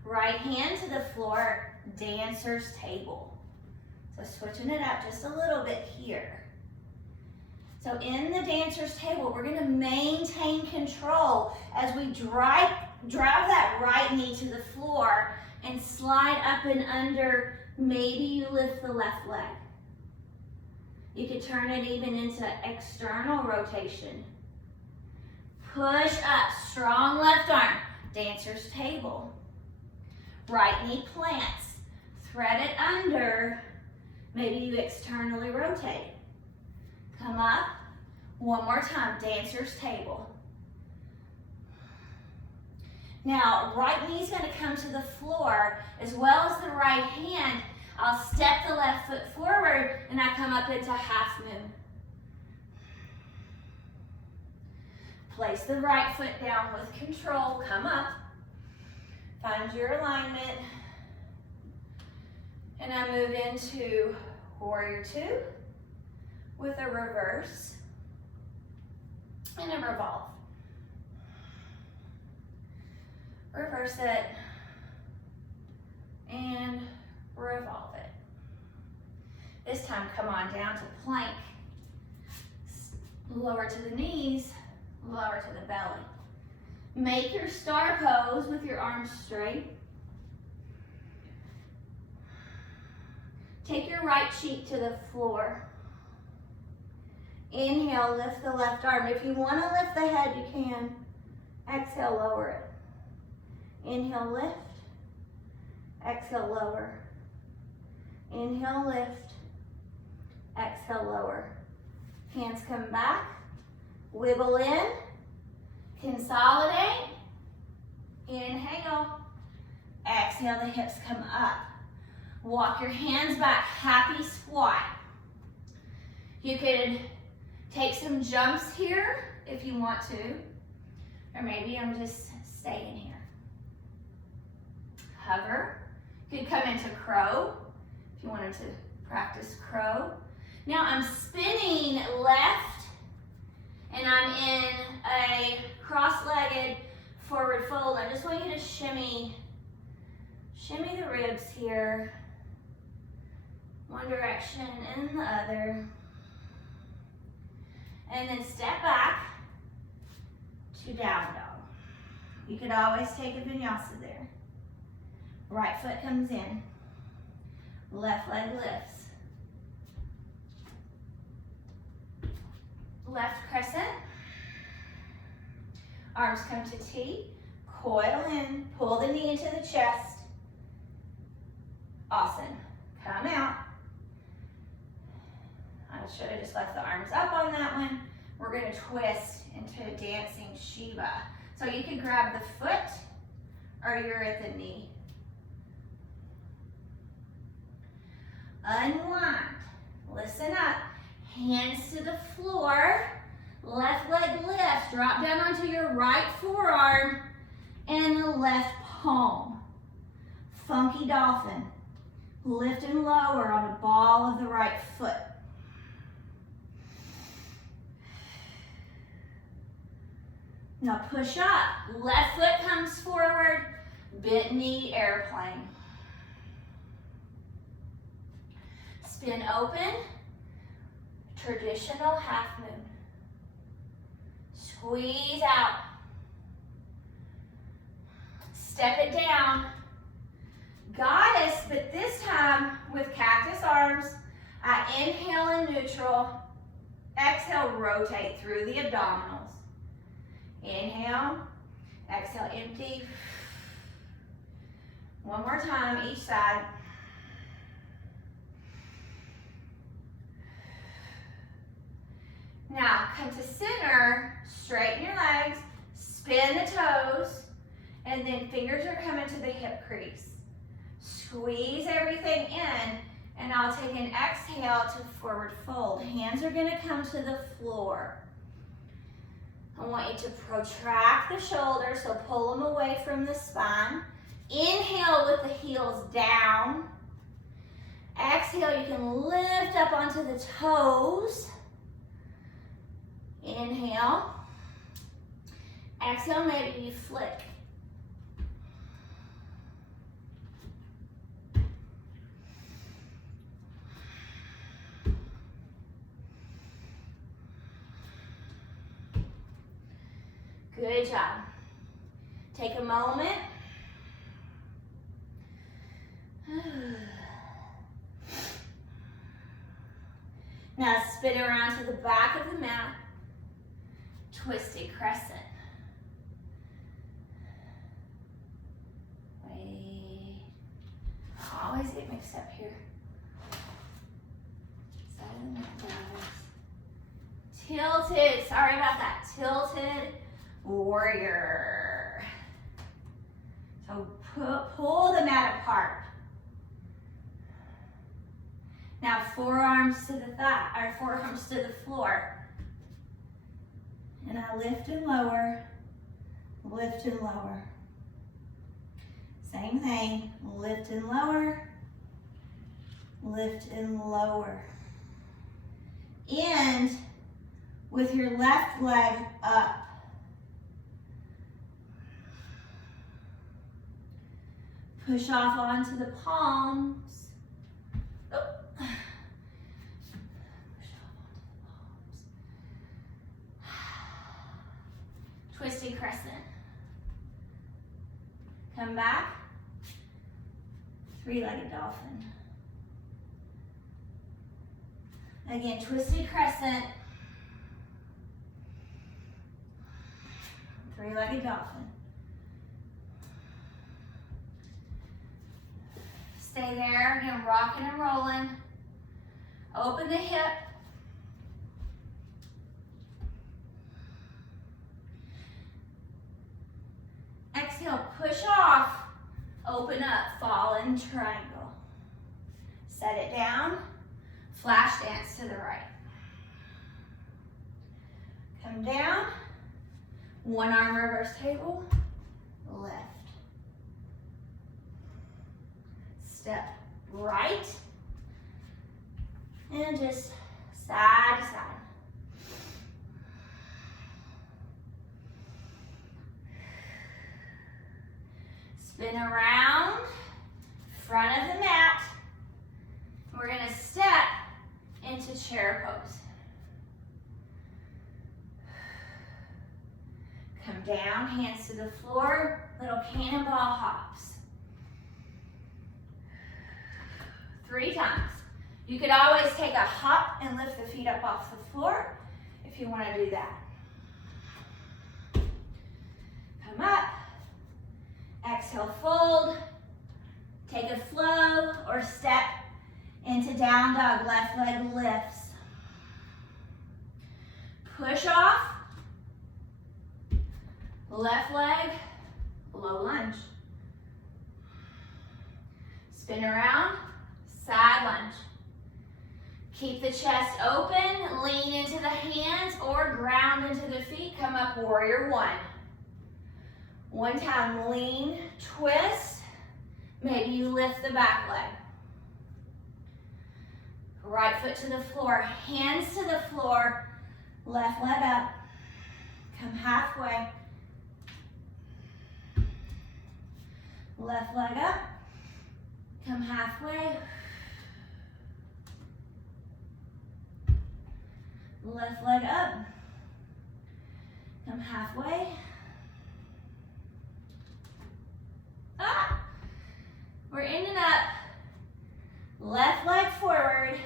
Right hand to the floor, dancer's table. So switching it up just a little bit here. So in the dancer's table, we're gonna maintain control as we drive that right knee to the floor and slide up and under. Maybe you lift the left leg. You could turn it even into external rotation. Push up, strong left arm, dancer's table. Right knee plants, thread it under. Maybe you externally rotate. Come up, one more time, dancer's table. Now, right knee's gonna come to the floor as well as the right hand. I'll step the left foot forward and I come up into half moon. Place the right foot down with control, come up. Find your alignment. And I move into warrior two with a reverse and a revolve. Reverse it and revolve it. This time, come on down to plank. Lower to the knees, lower to the belly. Make your star pose with your arms straight. Take your right cheek to the floor. Inhale, lift the left arm. If you want to lift the head, you can. Exhale, lower it. Inhale, lift. Exhale, lower. Inhale, lift. Exhale, lower. Hands come back. Wiggle in. Consolidate. Inhale. Exhale, the hips come up. Walk your hands back. Happy squat. You could take some jumps here if you want to. Or maybe I'm just staying here. Hover. You could come into crow if you wanted to practice crow. Now I'm spinning left and I'm in a cross-legged forward fold. I just want you to shimmy the ribs here. One direction and the other. And then step back to down dog. You could always take a vinyasa there. Right foot comes in. Left leg lifts. Left crescent. Arms come to T. Coil in. Pull the knee into the chest. Awesome. Come out. I should have just left the arms up on that one. We're going to twist into a dancing Shiva. So you can grab the foot or you're at the knee. Unwind. Listen up. Hands to the floor. Left leg lifts. Drop down onto your right forearm and the left palm. Funky dolphin. Lift and lower on the ball of the right foot. Now push up. Left foot comes forward. Bent knee airplane. Spin open. Traditional half moon. Squeeze out. Step it down. Goddess, but this time with cactus arms. I inhale in neutral. Exhale, rotate through the abdominals. Inhale, exhale, empty. One more time, each side. Now, come to center, straighten your legs, spin the toes, and then fingers are coming to the hip crease. Squeeze everything in, and I'll take an exhale to forward fold. Hands are gonna come to the floor. I want you to protract the shoulders, so pull them away from the spine. Inhale with the heels down. Exhale, you can lift up onto the toes. Inhale. Exhale, maybe you flick. Good job. Take a moment. Now spin around to the back of the mat. Twisted crescent. Wait. I always get mixed up here. Side of the mat, guys. Tilted. Sorry about that. Tilted warrior. So pull the mat apart. Now forearms to the thigh, or forearms to the floor. And I lift and lower, lift and lower. Same thing, lift and lower, lift and lower. End with your left leg up. Push off onto the palms. Oh. Push off onto the palms. Twisted crescent. Come back. Three-legged dolphin. Again, twisted crescent. Three-legged dolphin. Stay there, again, rocking and rolling. Open the hip. Exhale, push off. Open up, fallen triangle. Set it down. Flash dance to the right. Come down. One arm reverse table. Left. Step right. And just side to side. Spin around, front of the mat. We're gonna step into chair pose. Come down, hands to the floor, little cannonball hops. 3 times. You could always take a hop and lift the feet up off the floor if you want to do that. Come up. Exhale, fold. Take a flow or step into down dog. Left leg lifts. Push off. Left leg, low lunge. Spin around. Side lunge. Keep the chest open, lean into the hands or ground into the feet. Come up, warrior 1. One time, lean, twist. Maybe you lift the back leg. Right foot to the floor, hands to the floor, left leg up. Come halfway. Left leg up. Come halfway. Left leg up. Come halfway. Ah! We're ending up. Left leg forward.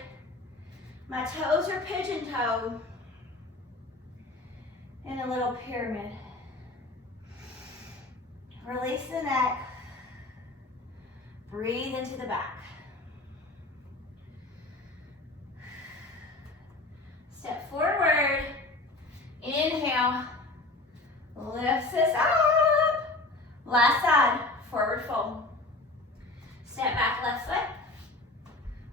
My toes are pigeon-toed. a little pyramid. Release the neck. Breathe into the back. Step forward. Inhale. Lifts us up. Last side. Forward fold. Step back, left foot.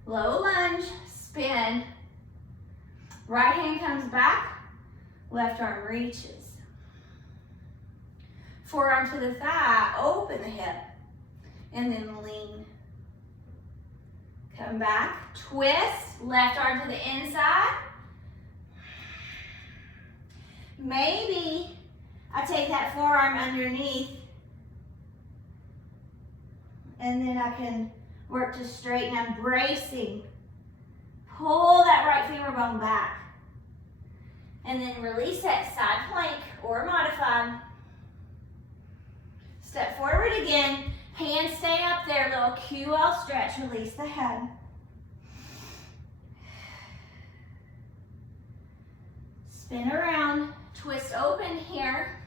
Low lunge. Spin. Right hand comes back. Left arm reaches. Forearm to the thigh. Open the hip. And then lean. Come back. Twist. Left arm to the inside. Maybe I take that forearm underneath and then I can work to straighten. I'm bracing. Pull that right femur bone back. And then release that side plank or modified. Step forward again. Hands stay up there. Little QL stretch. Release the head. Spin around. Twist open here.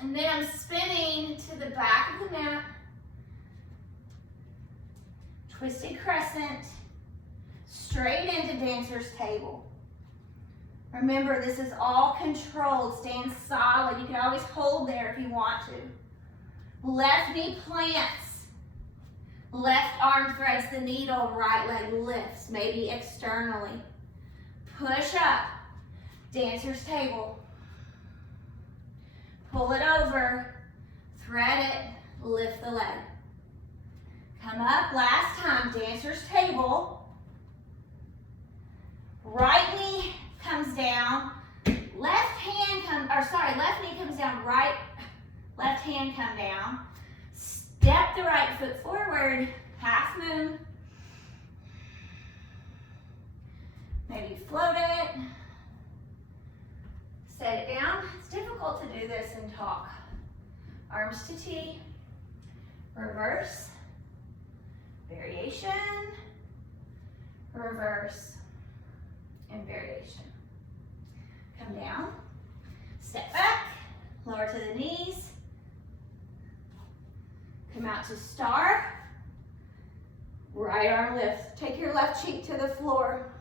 And then I'm spinning to the back of the mat. Twisted crescent. Straight into dancer's table. Remember, this is all controlled. Stand solid. You can always hold there if you want to. Left knee plants. Left arm threads the needle, right leg lifts, maybe externally. Push up, dancer's table. Pull it over, thread it, lift the leg. Come up, last time, dancer's table. Right knee comes down, left knee comes down, left hand come down. Step the right foot forward, half moon. Maybe float it. Set it down. It's difficult to do this and talk. Arms to T. Reverse. Variation. Reverse. And variation. Come down. Step back. Lower to the knees. Come out to star. Right arm lifts. Take your left cheek to the floor.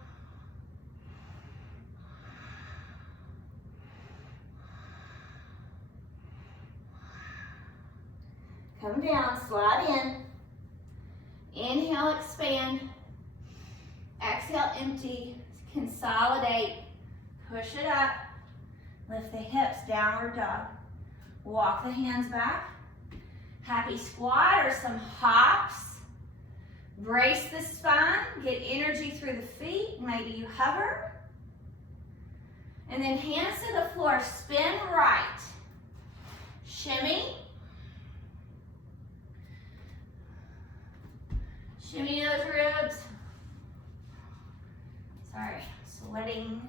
Come down, slide in. Inhale, expand. Exhale, empty. Consolidate. Push it up. Lift the hips, downward dog. Walk the hands back. Happy squat or some hops. Brace the spine. Get energy through the feet. Maybe you hover. And then hands to the floor. Spin right. Shimmy. Shimmy those ribs. Sorry, sweating.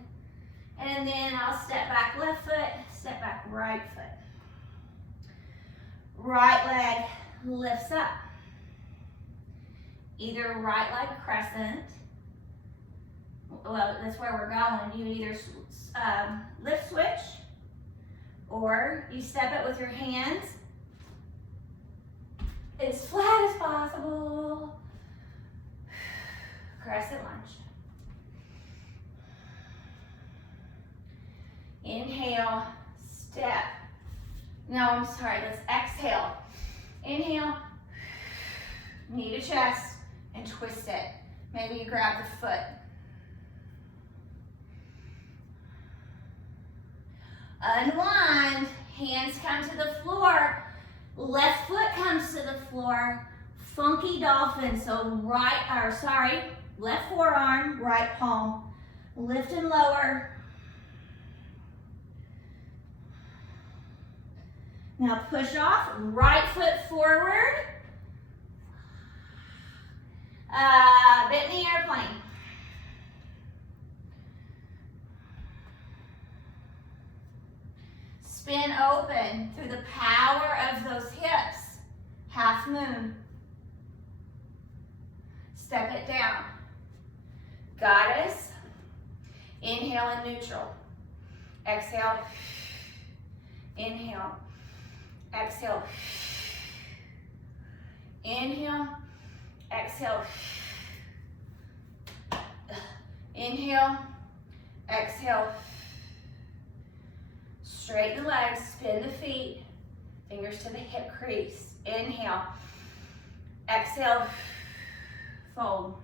And then I'll step back left foot, step back right foot. Right leg lifts up. Either right leg crescent, well, that's where we're going. You either lift switch or you step it with your hands as flat as possible. Crescent lunge. Inhale, step. No, I'm sorry, let's exhale. Inhale, knee to chest, and twist it. Maybe you grab the foot. Unwind, hands come to the floor. Left foot comes to the floor. Funky dolphin, so left forearm, right palm. Lift and lower. Now push off, right foot forward. Bent knee airplane. Spin open through the power of those hips. Half moon. Step it down. Goddess. Inhale in neutral. Exhale. Inhale. Exhale. Inhale. Exhale. Inhale. Exhale. Straighten the legs, spin the feet, fingers to the hip crease. Inhale. Exhale. Fold.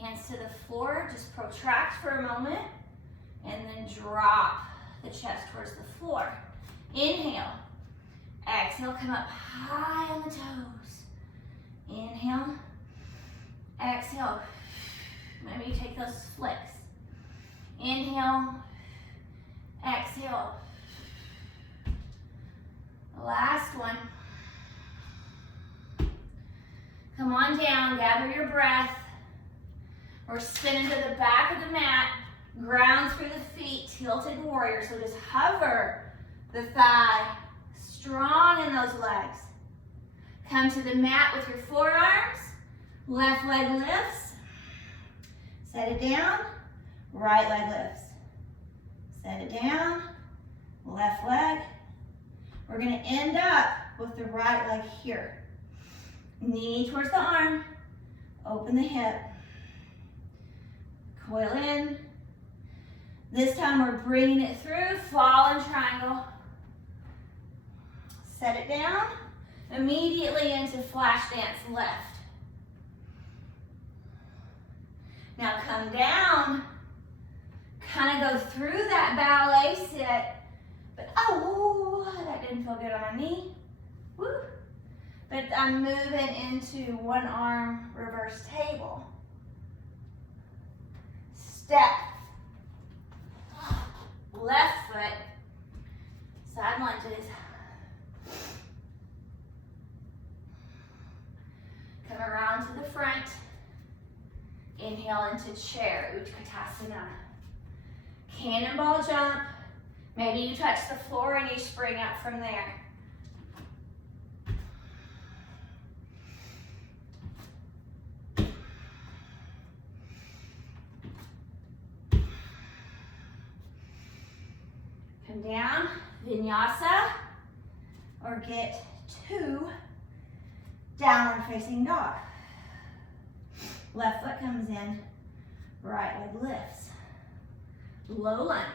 Hands to the floor, just protract for a moment, and then drop the chest towards the floor. Inhale. Exhale, come up high on the toes. Inhale. Exhale. Maybe you take those flicks. Inhale. Exhale. Last one. Come on down, gather your breath. We're spinning to the back of the mat, ground through the feet, tilted warrior. So just hover the thigh, strong in those legs. Come to the mat with your forearms, left leg lifts. Set it down, right leg lifts. Set it down, left leg. We're gonna end up with the right leg here. Knee towards the arm, open the hip. Coil in. This time we're bringing it through, fallen triangle. Set it down, immediately into flash dance left. Now come down, kind of go through that ballet sit, but oh, that didn't feel good on my knee. Woo. But I'm moving into one arm reverse table. Step, left foot, side lunges. Come around to the front. Inhale into chair, Utkatasana. Cannonball jump. Maybe you touch the floor and you spring up from there. Come down, vinyasa, or get to downward facing dog. Left foot comes in, right leg lifts. Low lunge,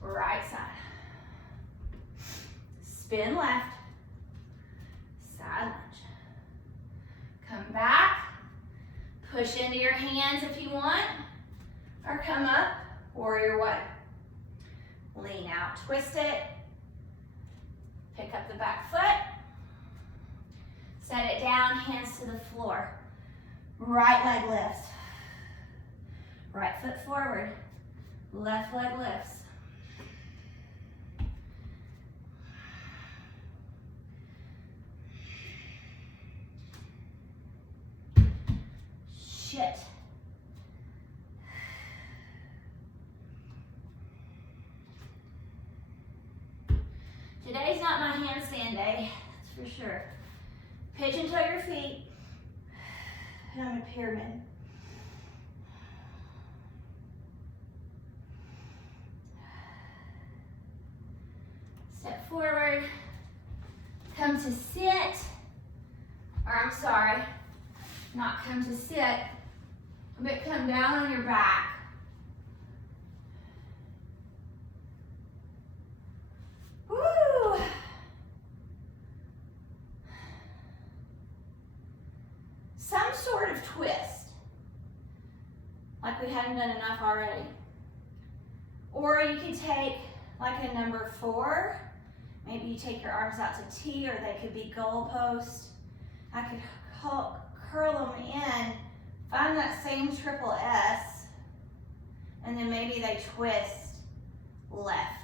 right side. Spin left, side lunge. Come back, push into your hands if you want, or come up, warrior one. Lean out, twist it. Pick up the back foot. Set it down, hands to the floor. Right leg lifts. Right foot forward. Left leg lifts. Shit. Today's not my handstand day, that's for sure. Pigeon toe your feet, and I'm a pyramid. Step forward, come to sit, or I'm sorry, not come to sit, but come down on your back. Woo! Some sort of twist, like we hadn't done enough already. Or you could take like a number 4. Maybe you take your arms out to T, or they could be goalposts. I could curl them in, find that same triple S, and then maybe they twist left.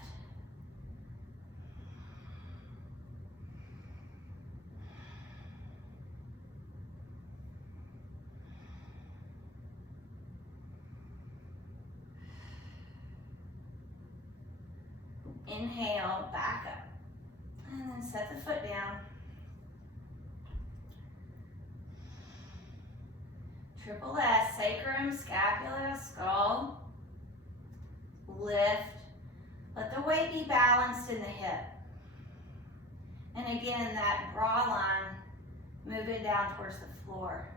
Inhale, back up. And then set the foot down. Triple S, sacrum, scapula, skull. Lift. Let the weight be balanced in the hip. And again, that bra line, move it down towards the floor.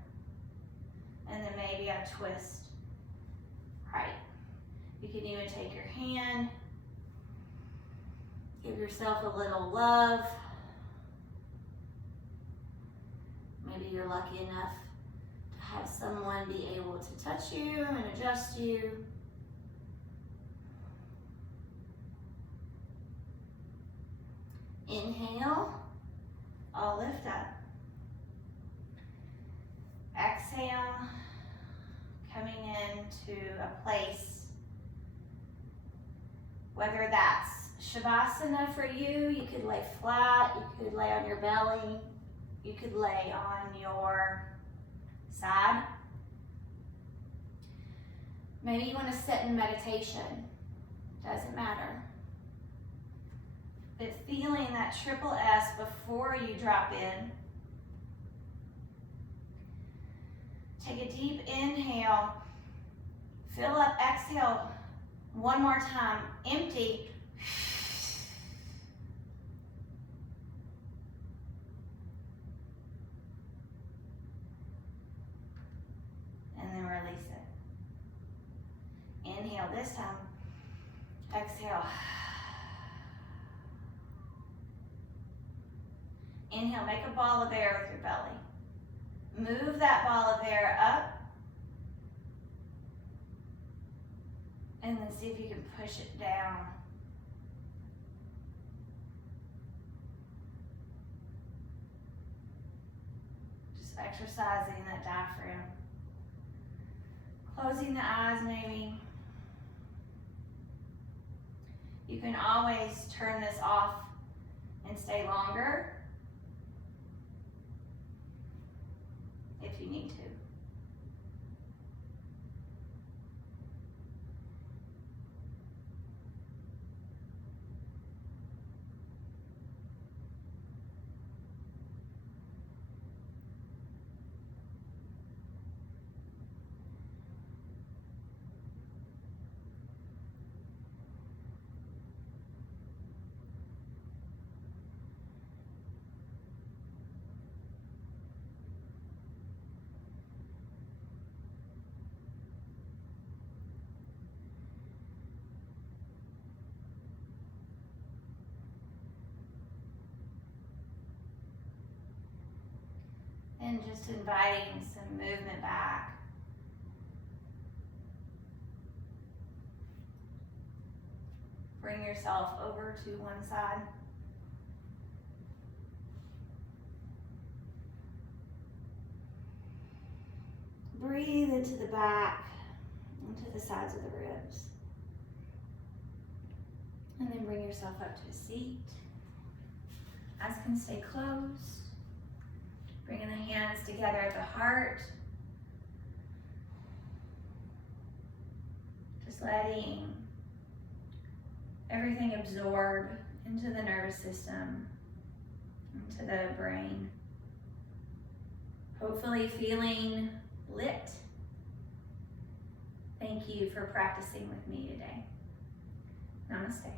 And then maybe a twist. Right. You can even take your hand, give yourself a little love. Maybe you're lucky enough to have someone be able to touch you and adjust you. Inhale, I'll lift up. Exhale, coming into a place, whether that's Shavasana for you, you could lay flat, you could lay on your belly, you could lay on your side. Maybe you want to sit in meditation, doesn't matter. But feeling that triple S before you drop in. Take a deep inhale, fill up, exhale one more time, empty. And then release it. Inhale this time, exhale. Inhale, make a ball of air with your belly. Move that ball of air up. And then see if you can push it down. Just exercising that diaphragm. Closing the eyes maybe. You can always turn this off and stay longer if you need to. And just inviting some movement back. Bring yourself over to one side. Breathe into the back, into the sides of the ribs. And then bring yourself up to a seat. Eyes can stay closed. Bringing the hands together at the heart. Just letting everything absorb into the nervous system, into the brain. Hopefully feeling lit. Thank you for practicing with me today. Namaste.